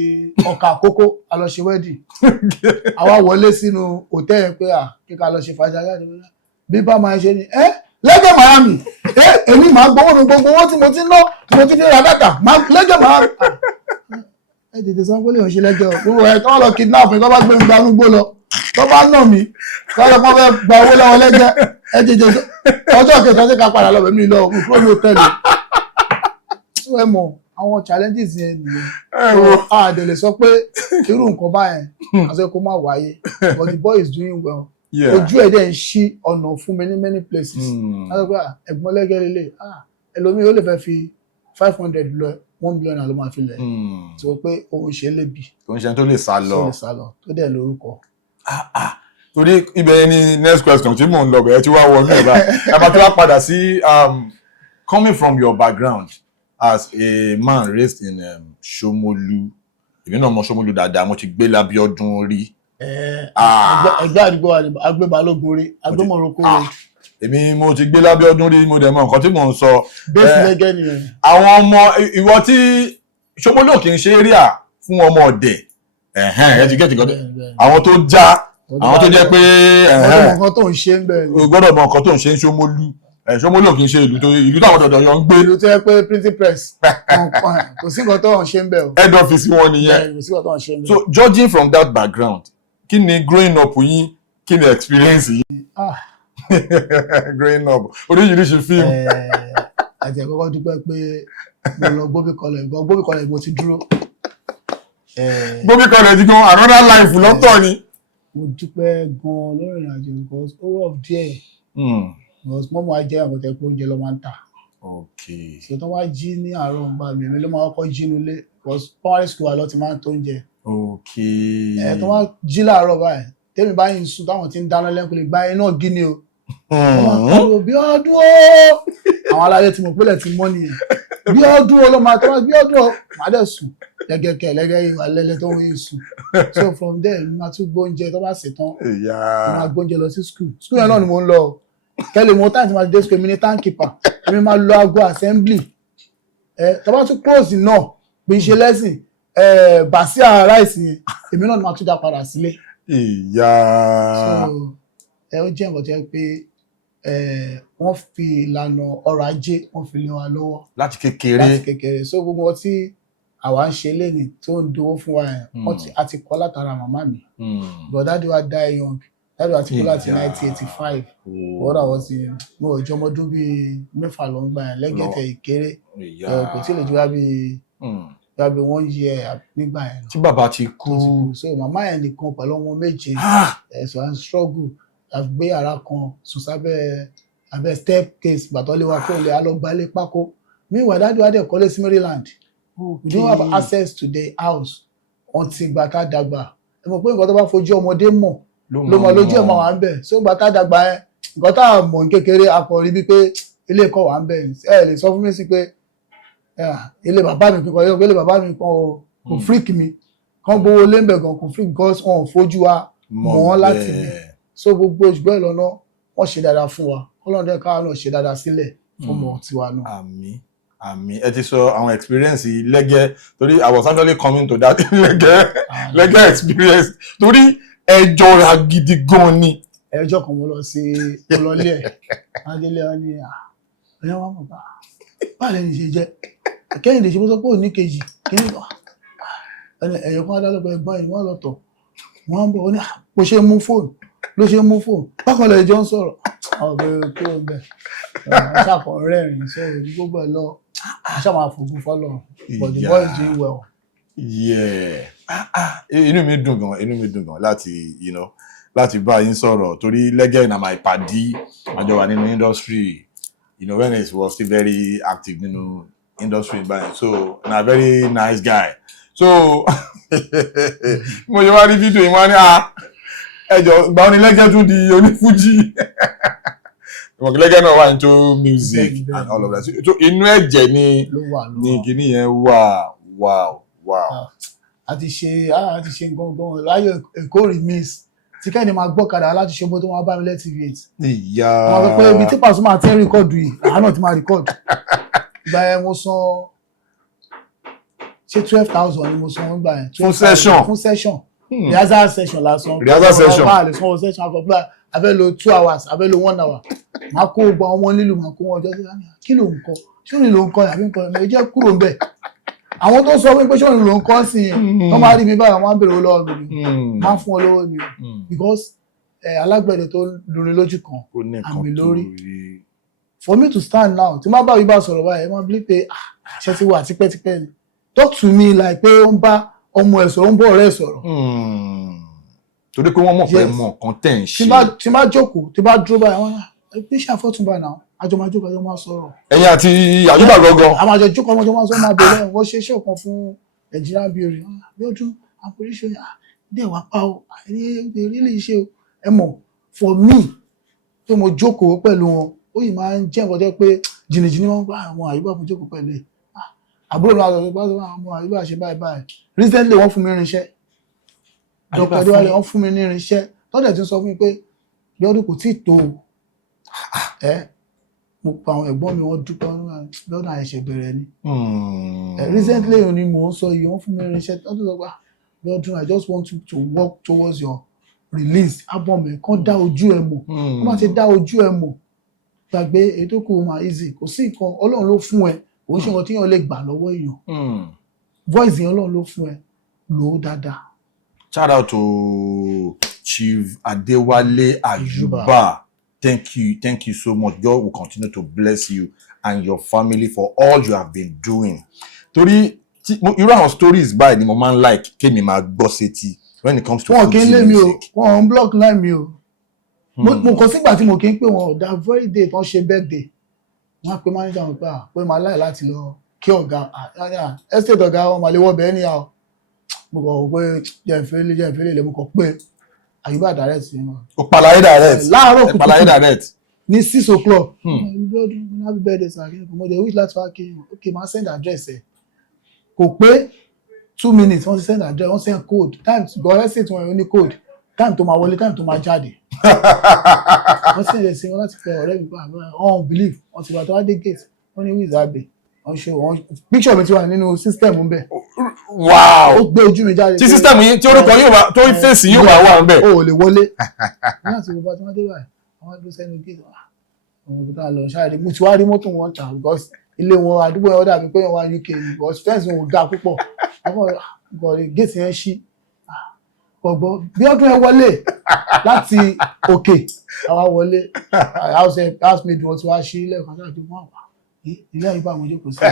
ọkà àkókò a lọ ṣe wedding àwa wọlé sínú hòtẹ́ẹ̀lì pé kíkà lọ ṣe fàájà jáde bí bá máa ṣe ni lẹ́gẹ̀ Miami èmi máa gbowó mi gbogbo owó tí mo ti ná tí mo ti fi ra dátà lẹ́gẹ̀ Miami ẹ tètè sọ pé lè ṣe lẹ́gẹ̀ gbogbo ẹ̀ tó wọ́n lọ kidnap tó bá gbé mi gbanúgbó lọ tó bá nà mí tó lọ pọ́n fẹ́ gba owó lọ́wọ́ lẹ́gẹ̀ ẹ jẹjẹ ọjọ́ kẹta tí ká padà lọ bẹ̀mí lọ mo kúrò ní hòtẹ́ẹ̀lì so ẹ mọ̀ àwọn challenges yẹn nìyẹn àdèlè sọ pé irú nǹkan báyẹn àti kó má wáyé but the boy is doing well ojú ẹ̀ dẹ̀ ń ṣí ọ̀nà fún mi ní many places láti pé ẹ̀gbọ́n lẹ́gẹ́ lélẹ̀ ẹlòmíì ó lè fẹ́ fi 500 lọ 1 million ló máa fi lẹ̀ tí wọ́n pé òun ṣe lébi òun ṣe tó lè sá lọ tó dẹ̀ lórúkọ. torí ibẹ̀ ni next question tí mò ń lọ bẹ̀rẹ̀ tí wàá wọnú ẹ̀ báyìí ẹ máa tí wàá padà sí coming from your background as a man raised in Ṣómólú èmi náà mọ Ṣómólú dáadáa mo ti gbé l'Abíọ́dún rí. ẹgbẹ́ àdúgbò agbébalógun rí agbémọ̀rọ́kọ́ rí. èmi mo ti gbé l'Abíọ́dún rí mo dẹ̀ mọ nǹkan tí mò ń sọ. bẹ́ẹ̀sì lẹ́gẹ́ nìyẹn. àwọn ọmọ ìwọ tí Ṣómólú kì í ṣe area fún ọmọ ọ̀dẹ̀ ẹ ti gẹ́tì gọ́dẹ̀ àwọn tó já àwọn tó jẹ́ pé gbọ́dọ̀ mọ nǹkan tó ń ṣe ń Ṣómólú Ṣómólú kì í ṣe ìlú táwọn dọ̀dọ̀ yọ ń gbé. ìlú tó yẹ pé printing press kò sí nǹkan tó ń ṣe ń bẹ̀ o. head office wọn nìyẹn. kò sí nǹkan tó ń ṣe ń bẹ̀. so judging from that background kí ni growing up yín kí ni experience yín. growing up oríṣiríṣi fíìmù. àti ẹ̀kọ́kọ́ dúpẹ́ pé mo lọ Gbóbi college mo ti dúró. Gbóbi college gan another life lọ́tọ̀ ni. mo dúpẹ́ gan-an lórí ìrìnàjò because ó rọ̀ díẹ̀. because mọ́mọ́ á jẹ́ àwọn tẹ́ pé oúnjẹ ló máa ń tà. okay. so tó wá jí ní àárọ̀ ń bá mi èmi ló máa kọ́kọ́ jí nílé because primary school wa lọ ti máa ń tó oúnjẹ. okay. tó wá jí láàárọ̀ báyìí tèmi báyìí ń sùn táwọn ti ń dáná lẹ́kùnlé gbá iná gíní o. bí ọdún o àwọn aláyé tí mo pélé ti mọ́ nìyẹn bí ọdún o ló máa tọ́ bí ọdún o máa dẹ̀ sùn gẹ́gẹ́ lẹ́gẹ́ ìwà lẹ́lẹ́ tó ń yín sùn. so from there mi máa tún gbóúnjẹ tó bá ṣe tán mi máa gbóúnjẹ lọ sí school yẹn náà ni mo ń lọ kẹ́lẹ́ mo táǹtì máa dé school mi ní timekeeper èmi máa lọ aago assembly tó bá tún close náà bí n ṣe lẹ́sìn bàṣíà ráìsì yẹn èmi náà ni máa tún dá padà sílé. so ó jẹ́ nǹkan tó yẹ pé wọ́n fi ìlànà ọrọ̀ ajé wọ́n fi lé wa lọ́wọ́ láti kékeré so gbogbo ọtí àwa ń ṣe léni tó ń dowó fún wa yẹn àti kọ́ látara màmá mi but daddy wa die young daddy wa ti kú láti 1985 ọ̀rọ̀ àwọn ti mo ò jọ ọmọdún bíi 6 ló ń gbà yẹn lẹ́gẹ̀tẹ̀ ìkéré kò tí ì lè jù wá bíi 1 year nígbà yẹn. tí bàbá ti kú so màmá yẹn nìkan pẹ̀lú ọmọ méje so I struggle àgbé yàrá kan sùn sábẹ́ staircase gbàtọ́ lé wa kó lè alọ́gbálé pákó meanwhile daddy wa dẹ̀ kọ́lé sí Maryland. We don't have access to the house until gbàtà dàgbà ẹ mọ̀ pé nǹkan tó bá fojú ọmọdé mọ̀ ló mọ̀ lójú ẹ̀ máa wà ń bẹ̀ so gbàtà dàgbà yẹn nǹkan tá a mọ̀ kékeré akọrin bíi pé ilé ẹ̀kọ́ wà ń bẹ̀ ẹ lè sọ fún mi sí pé ilé bàbá mi kíkọ yóò pé ilé bàbá mi kan kò freak mi kan gbowó lẹ́ńbẹ̀ gan kò freak because wọn ò fojú wa mọ̀ wọ́n láti bẹ̀ so gbogbo òṣùgbọ́n ìlọ́nà wọ́n ṣe dáadáa fún wa ọlọ́dẹ káwọn náà ṣe dáadáa sílẹ̀ fún ọmọ tiwa náà. àmín ẹ ti sọ àwọn experience lẹ́gẹ́ torí I was actually coming to that lẹ́gẹ́ experience torí ẹjọ́ ra gidi gan ni. ẹjọ́ kan mo lọ sí ọlọ́lé ẹ̀ adélé ọ ní ẹ̀yà wọn mọ̀ báà lẹ́yìn ṣe jẹ́ kẹ́hìndé ṣe bó sọ pé òní kejì kíní kan ẹ̀yọ̀ kan adálọ́pọ̀ ẹ̀gbọ́n yìí wọ́n lọ́tọ̀ wọ́n ń bọ̀ ó ní bó ṣe mú fóònù ló ṣe mú fóònù bákan lè jọ ń sọ̀rọ̀ àwọn ọ̀bẹ̀rẹ̀ kúrò bẹ̀ ṣàkọ̀ rẹ́rìn ṣe gbogbo ẹ̀ lọ ṣá máa fògùn fọ́lọ̀ but the boy is doing well. inú mi dùn gan láti bá yín sọ̀rọ̀ torí lẹ́gẹ̀ na my padi àjọ wà nínú industry when he was still very active nínú industry báyìí so na very nice guy so mo yẹ wá rí fídíò yìí wọ́n ní ẹjọ́ ìgbà wọn ni lẹ́gẹ̀ tún di onífújì ìmọ̀kílẹ́gẹ̀ náà wà into music and all of that so inú ẹ̀jẹ̀ ni kìíní yẹn wow. a ti ṣe gangan láyọ̀ Èkó remix tí kẹ́ni máa gbọ́kadà láti ṣe bó tó máa bá mi lẹ́tí v8. àwọn ọ̀pọ̀ ibi tí Pasuma ti ń rìkọ́dù yìí àwọn náà ti máa rìkọ́dù ìgbà yẹn mo san ṣé 12,000 ni mo san nígbà yẹn. fún session rehearsal session lásán ọba àlè sanwó session àkọ́kọ́ abẹ́ lo 2 hours abẹ́ lo 1 hour máa kó gba ọmọ lílù máa kó wọn ọjọ́ sí kí ló ń kọ ṣé òní ló ń kọ àbí nǹkan ẹ̀ jẹ́ kúrò ń bẹ̀ àwọn tó sọ pé ṣé òní ló ń kọ sí i wọ́n máa rí mi báyìí wọ́n á bèrè owó lọ́wọ́ mi ni máa fún ọ lọ́wọ́ ni because alágbẹ̀dẹ tó lórí lójú kan Ó ní nǹkan àmì tó lórí. rí. For me to stand now tí má bá yìí bá sọ̀rọ̀ báyìí ẹ má bí pé ṣe ti wà tipẹ́tipẹ́ ni talk to me like pé ó ń bá ọmọ ẹ̀ sọ̀rọ̀ ó ń bọ̀ ọ̀rẹ́ ẹ̀ sọ̀rọ̀. Torí pé wọ́n mọ̀ pé mọ̀ kan tẹ̀ ń ṣe. tí bá jókòó tí bá dúró báyìí wọ́n ní ṣe àfọ́túnbà náà àjọ máa jókòó àjọ máa sọ̀rọ̀. Ẹ̀yin àti Àyùbá gangan. a máa jọ jókòó àjọ máa sọ̀rọ̀ máa bẹ̀rẹ̀ wọ́n ṣe iṣẹ́ kan fún Nigerian brewery Abiodun àpòríṣẹ́ dẹ̀ wá pa o rí lè ṣe o ẹ mọ̀ for me tó mo jókòó pẹ̀lú wọn ó yìí máa ń jẹ́ nǹkan tó pé jìnnìjìnnì wọn gbá àwọn Àyùbá mo jókòó pẹ̀lú ẹ̀ àbúrò mi àtọ̀tọ̀ bá sọ àwọn Àyùbá ṣe báyìí báyìí recently wọ́n fún mi irinṣẹ́ Dr. Adewale wọ́n fún mi ní irinṣẹ́ tọ́jà ti sọ fún mi pé Abiodun kò tíì tó mo pa àwọn ẹ̀gbọ́n mi wọ́n dúpẹ́ lọ́dún àyẹ̀ṣẹ̀ bẹ̀rẹ̀ ni recently ni mò ń sọ yìí wọ́n fún mi irinṣẹ́ tọ́jà sọ pé Abiodun I just want you to work towards your release album ẹ̀ kàn dá ojú ẹ̀ mọ̀ wọ́n máa ti dá ojú ẹ̀ mọ̀ gbàgbé ètò kò máa easy kò sí nǹkan Ọlọ́run ló fún ẹ kò ń ṣe nǹkan tí èèyàn lè gbà lọ́wọ́ èèyàn voice yẹn Ọlọ́run ló fún ẹ lò ó dáadáa. Shout out to Chief Adewale Ayuba. Thank you so much. God will continue to bless you and your family for all you have been doing. Torí irú àwọn stories báyìí ni mo máa ń like kémi máa gbọ́ sétí when it comes to Fuji music. Wọ́n kì í lé mi o, wọ́n block line mi o. Mo kàn sígbà tí mo kì í pè wọ́n that very day tán ṣe birthday. Wọ́n á pe manager wọn pé máa láì láti lọ kí ọ̀gá estate ọ̀gá wọn máa lè wọ́ bẹ́ẹ̀ níyà o. Mo kàn pé jẹ́ ìfẹ́lẹ́ mo kàn pé Ayuba direct sí wọn. O pàlàyé direct. Láàárọ̀ kùtùkùtù. Pàlàyé direct. Ní 6 o'clock. Happy birthday sir. Mo dey wish láti wá kí okay máa send address ẹ̀. Kò pé 2 minutes wọ́n ti send address wọ́n send code time gbọ́ estate wọn ní code time tó máa wọlé time tó máa jáde. Wọ́n send ẹ̀ sí wọn láti fẹ́ ọ̀rẹ́ mi pa àwọn believe wọ́n ti bá tó wá dé gate wọ́n ní wíìzì àbẹ̀ wọ́n ṣe wọ́n picture mi ti wà nínú system ń bẹ̀. Wow. Ó gbé ojú mi jáde. Tí system yìí tí orúkọ yóò wá tó fèsì yóò wà ń bẹ̀. O ò lè wọlé. Ní àti ìgbà tí wọ́n dé báyìí àwọn ẹgbẹ́ sẹ́nu gate àwọn òkúta lọ ṣáà rí mo ti wá rí mọ́tò wọn tà because ilé wọn àdúgbò yẹn ó dàbí pé wọn wá UK because fence wọn ò dáa púpọ̀ àwọn gate yẹn ṣí gbọ̀gbọ́ bí ọdún ẹ wọlé láti òkè àwa wọlé housemaid wọn ti wá ṣí ilé ẹ̀kọ́ sáà tó mọ́ àwà ilé Ayuba àwọn ojókòó sí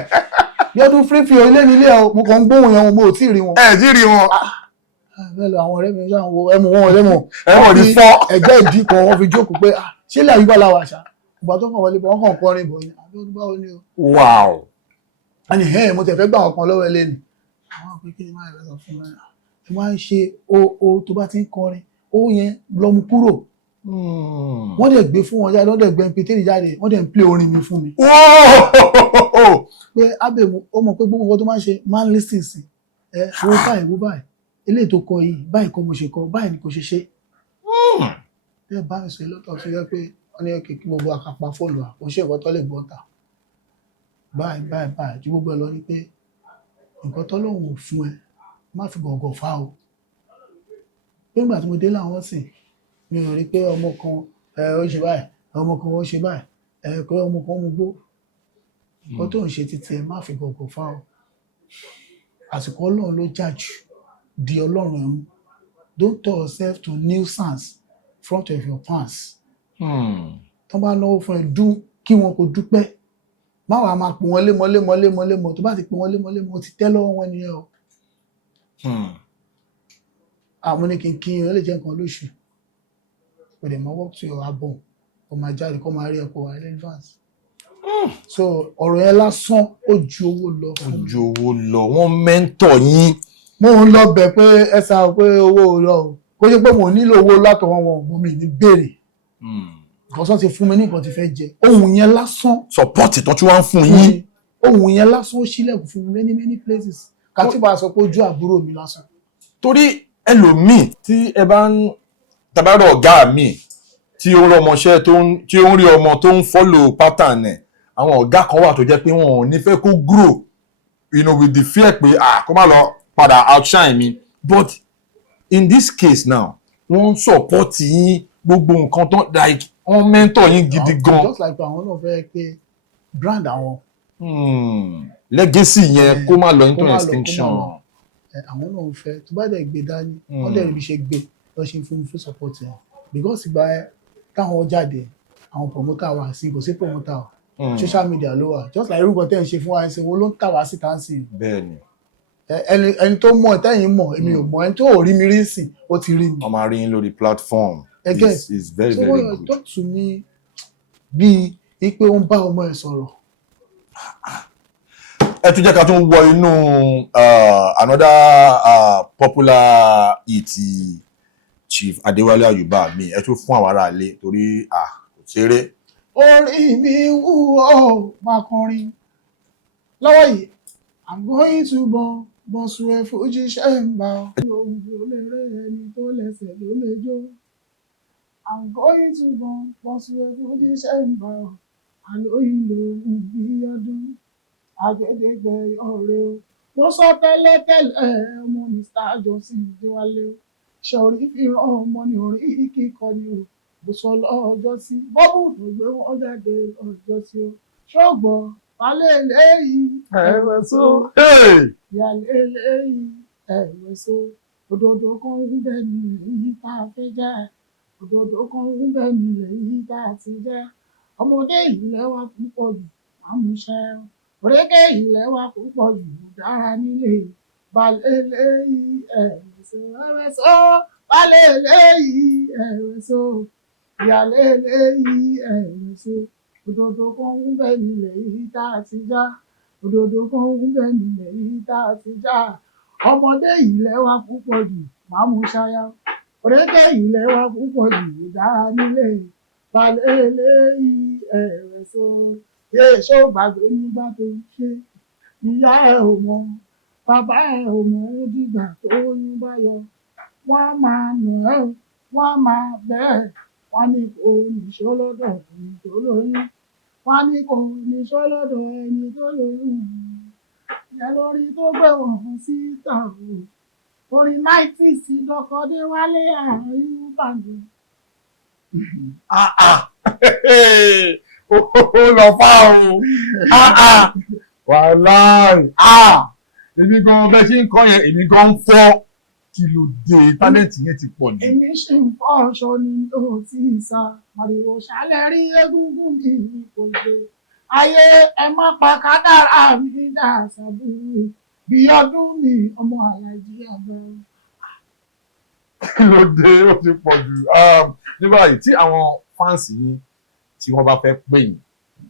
bí ọdún free fi ilé nílé ọ mo kàn ń gbóhùn yẹn mo ò tí ì rí wọn. Ẹ tí ì rí wọn. Bẹ́ẹ̀ lọ àwọn ọ̀rẹ́ mi ṣáà wo ẹmu wọn lẹ́mọ̀ ẹ̀wọ̀n ní fọ́ ẹgbẹ́ ìdí kan wọ́n fi jókòó pé ṣé ilé Ayuba làwọn àṣà ìgbà tó kàn wọlé bọ̀ wọ́n kàn kọrin bọ̀ ní Abiodun báwo ni o. Wow. Àní mo tẹ̀ fẹ́ gbà wọn kan lọ́wọ́ ẹ lẹ́nu àwọn àpèké ni máa ń sọ fún mi ẹ máa ń ṣe o tó bá ti ń kọrin ó yẹn lọ́mú kúrò wọ́n dẹ̀ gbé fún wọn jáde wọ́n dẹ̀ gbé mp3 jáde wọ́n dẹ̀ ń play orin mi fún mi. Pé Abe ó mọ̀ pé gbogbo nǹkan tó máa ń ṣe máa ń listen sí wo báyìí eléyìí tó kọ yìí báyìí kọ́ mo ṣe kọ báyìí ni kò ṣe ṣe. Bẹ́ẹ̀ bá mi sọ lọ́tọ̀ tó yẹ pé wọ́n ní kí gbogbo àkàpà fóònù à kò ṣe nǹkan tó lè gbọ́ ta báyìí tí gbogbo ẹ lọ ní pé nǹkan tó lóun ò fún ẹ má fi gọ̀gọ̀ fá o. Pé nígbà tí mo dé láwọn sìn mi ò rí pé ọmọ kan ó ṣe báyìí ọmọ kan ó ṣe báyìí pé ọmọ kan mú gbó nǹkan tó ń ṣe títí ẹ má fi gọ̀gọ̀ fá o. Àsìkò Ọlọ́run ló jà jù di Ọlọ́run ẹ̀ mú. Don't turn yourself to nuisance front of your fans. Tó bá náwó fún ẹ dún kí wọn kò dúpẹ́ má wàá máa pè wọ́n lémọ́ tó bá ti pè wọ́n lémọ́ ti tẹ́ lọ́wọ́ wọn nìyẹn o. Àwọn ní kí n lè jẹ́ nǹkan lóṣù but they ma work to your album kó máa jáde kó máa rí ẹ̀kọ́ wà relevance. So ọ̀rọ̀ yẹn lásán ó ju owó lọ. Ó ju owó lọ wọ́n mẹ́ńtọ̀ yín. Mo ń lọ bẹ̀ pé ẹ sá pé owó lọ o kó ṣe pé mo nílò owó látọwọ́ wọn mo mi ní béèrè. Kọ́sọ́ ti fún mi ní nǹkan tí fẹ́ jẹ ohun yẹn lásán. Support tó tún wá ń fún yín. Ohun yẹn lásán ó ṣílẹ̀kùn fún mi many places. Kàtí bá a sọ pé ojú àbúrò mi lásán. Torí ẹlòmíì tí ẹ bá ń tabarọ ọ̀gá mi tí ó ń rọmọṣẹ́ tí ó ń rí ọmọ tó ń follow pattern ẹ̀ àwọn ọ̀gá kan wà tó jẹ́ pé wọn ò ní fẹ́ kó grow with the fear pé kó má lọ padà outshine mi but in this case now wọ́n support yín gbogbo nǹkan tó like wọ́n mentor yín gidi gan. Just like àwọn náà fẹ́ pé brand àwọn. Legacy yẹn kó má lọ into extinction. Àwọn náà fẹ́ tó bá dẹ̀ gbé dání wọ́n dẹ̀ ríbi ṣe gbé lọ ṣe fún support yẹn. because ìgbà yẹn táwọn jáde àwọn promoter wà sí kò sí promoter social media ló wà just like irúgbọ́n tẹ́ ń ṣe fún wa ẹ̀sìn wo ló ń tà wá sí táǹsì. bẹ́ẹ̀ni. ẹni tó mọ̀ tẹ́yìn mọ̀ èmi ò mọ̀ ẹni tó ò rí mi rí sí ó ti rí mi. ọmọ rí yín lórí platform. It's very so very good. talk to me bíi ipe ó ń bá ọmọ ẹ̀ sọ̀rọ̀. ẹ tún jẹ́ ká tún wọ inú another popular hit Chief Adewale Ayuba mi ẹ tún fún àwọn ará ilé torí kò ṣeré. orí mi wú ọ́ máa kọrin lọ́wọ́ yìí I'm going to bọ́ sùn ẹ̀ Fuji ṣẹ́ ń bá ọ. ohun tí ó lè rẹ́ ẹni tó lẹ́sẹ̀ ló lè jó. I'm going to bọ́ sùn ẹ̀ Fuji ṣẹ́ ń bá ọ. àlóyìn lòun bí ọdún àgbẹ̀dẹ̀gbẹ̀ ọ̀rẹ́ o. mo sọ tẹ́lẹ̀tẹ́lẹ̀ ọmọ Mr. Johnson Adéwálé o. ṣọ̀rí fìràn ọmọ ní orí kíkọ ni o. mo sọ lọ́jọ́ sí bọ́bù tó gbé wọn jáde lọ́jọ́ sí o. ṣọ́gbọ́n balẹ̀ lẹ́yìn ẹ̀wẹ̀ so. ìyàlẹ́ lẹ́yìn ẹ̀wẹ̀ so. òdòdó kan ń bẹ nílẹ̀ yìí tá a fẹ́ jẹ́. òdòdó kan ń bẹ nílẹ̀ yìí tá a ti jẹ́. ọmọdé yìí lẹ́wà púpọ̀ jù àmúṣẹ́. òrékè yìí lẹ́wà púpọ̀ jù dára nílé. balẹ̀ lẹ́yìn ẹ̀wẹ̀ so. ẹ̀wẹ̀ so. balẹ̀ lẹ́yìn ẹ̀wẹ̀ so. ìyàlẹ́ lẹ́yìn ẹ̀wẹ̀ so. òdòdó kan ń bẹ nílẹ̀ yìí tá a ti já. òdòdó kan ń bẹ nílẹ̀ yìí tá a ti já. ọmọdé yìí lẹ́wà púpọ̀ jù máa mú ṣáyà. òrékè yìí lẹ́wà púpọ̀ jù dára nílé. balẹ̀ lẹ́yìn ẹ̀wẹ̀ so. ṣó gbàgbé nígbà tó ń ṣe. ìyá ẹ̀ ò mọ̀ bàbá ẹ̀ ò mọ̀ ó dìgbà tó oyún bá yọ. wọ́n á máa nù ẹ́ wọ́n á máa bẹ́ẹ̀. wọ́n ní kò níṣó lọ́dọ̀ ẹni tó lóyún. wọ́n ní kò níṣó lọ́dọ̀ ẹni tó lóyún. ìyẹn lórí tó gbé wọn síta o. orin 90s dọ́kọ̀dé wálé Ayuba ni. ó lọ fà o. wàláì èmi gan bẹ ṣe ń kọ yẹn èmi gan ń fọ́ kí ló dé tálẹ́ǹtì yẹn ti pọ̀ jù. èmi ṣì ń fọ́ ọṣọ ni ó ti sá màrìwò ṣálẹ̀ rí egúngún ní ipò ìgbé. ayé ẹ má pa kádàrá mi dà sàbúrú bí ọdún mi ọmọ alájí àgbà. kí ló dé ó ti pọ̀ jù. ní báyìí tí àwọn fáǹsì yín tí wọ́n bá fẹ́ pè yín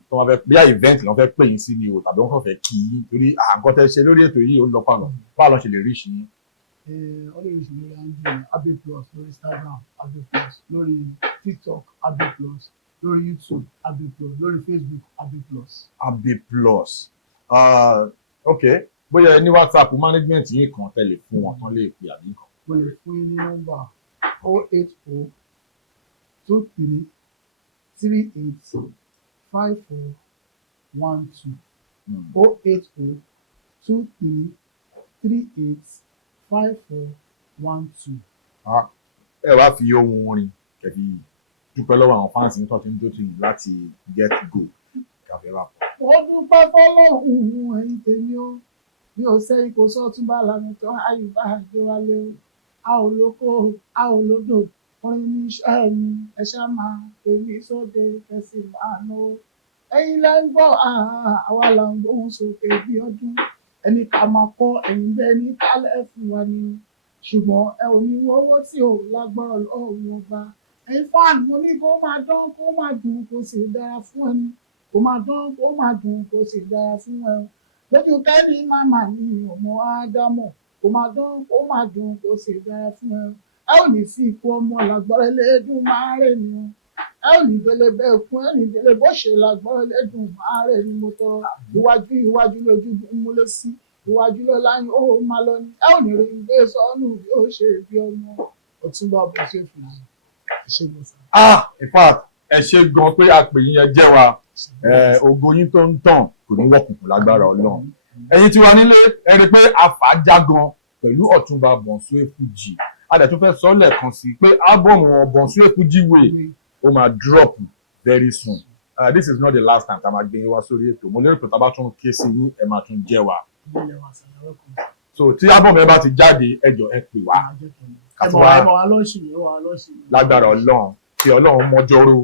tí wọ́n fẹ́ bíyà event lọ́n fẹ́ pè yín sí ni o tàbí wọ́n kàn fẹ́ kí yín torí nǹkan tẹ́ ṣe lórí ètò yìí ó ń lọ pàlọ́ báwo lọ́n ṣe lè rí sí yín. Always lórí Andrew Abe Plus lórí Instagram Abe Plus lórí TikTok Abe Plus lórí YouTube Abe Plus lórí Facebook Abe Plus. Abe Plus ok bóyá ẹ ní WhatsApp management yín kan tẹ́lẹ̀ fún wọn tán lè pè àbí kan. mo lè fún yín ní nọ́mbà 080 23 38 54 12 080 23 38 5412. ẹ wá fi ohun orin kẹfì dúpẹ́ lọ́wọ́ àwọn fáǹsì nítorí tí ń jó tìyìn láti get go kàfẹ́ rà pọ̀. mo dúpẹ́ fọlọ́hún ẹ̀yin tèmi ó bí ó sẹ́yìn kò sọ tún bá lànà tán Ayuba Adéwálé ó a ò lóko a ò lódò orin ní iṣẹ́ mi ẹ ṣá máa pè mí sóde kẹsì máa náwó ẹ̀yin lẹ́ ń gbọ́ àwa là ń gbóhùn sókè bí ọdún ẹni ká máa kọ́ ẹ̀yin bẹ́ẹ̀ ní kálẹ̀ fún wa ni ṣùgbọ́n ẹ ò ní owó tí ò lágbára lọ́wọ́ ọba ẹ̀yin fáànù mo ní kó máa dán kó máa dùn kó sì dára fún ẹni kó máa dán kó máa dùn kó sì dára fún ẹ lójú kẹ́ni màmá ní ọmọ ádámọ̀ kó máa dán kó máa dùn kó sì dára fún ẹ ẹ ò ní sí ikú ọmọ lágbára Ẹlẹ́dùn máa rè ni ẹ ò ní délé bẹ́ẹ̀ kún ẹ ní délé bó ṣe lágbára Ẹlẹ́dùn máa rè ni mo tọrọ iwájú lójú múlẹ̀ sí iwájú ló láyún ó máa lọ ní ẹ ò ní rí gbé sọnù bí ó ṣe bí ọmọ Ọ̀túnba bó ṣe fún mi ẹ ṣe gbọ́n sá. In fact ẹ ṣe gan pé àpè yín ẹ jẹ́ wa ògo yín tó ń tàn kò ní wọ́kùnkùn lágbára Ọlọ́run ẹ̀yin tí wà nílé ẹ rí i pé àfàájá gan pẹ̀lú Ọ̀túnba Bọ̀súwé Fuji a dẹ̀ tún fẹ́ sọ lẹ́ẹ̀kan sí pé ábọ̀mù Bọ̀súwé Fuji way ó máa drop very soon this is not the last time tá a máa gbé yín wá sórí ètò mo lérò pé tá a bá tún ké sí yín ẹ máa tún jẹ́ wa so tí ábọ̀mù ẹ bá ti jáde ẹ jọ̀ọ́ ẹ pè wá ẹ̀bọ̀ wa lọ́sùn lágbára ọlọ́run kí ọlọ́run mọ́jọ́rò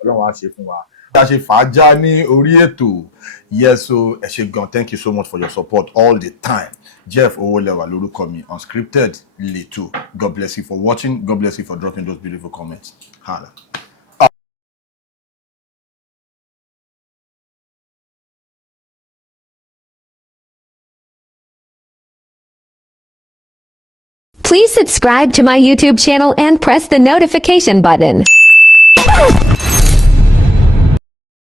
ọlọ́run á ṣe fún wa. a ṣe fàájà ní orí ètò. Yes, so ẹ ṣé gan, thank you so much for your support all the time. Jeff Owolewa lórúkọ mi, Unscripted Leto. God bless you for watching. God bless you for dropping those beautiful comments. Hala. Please subscribe to my YouTube channel and press the notification button.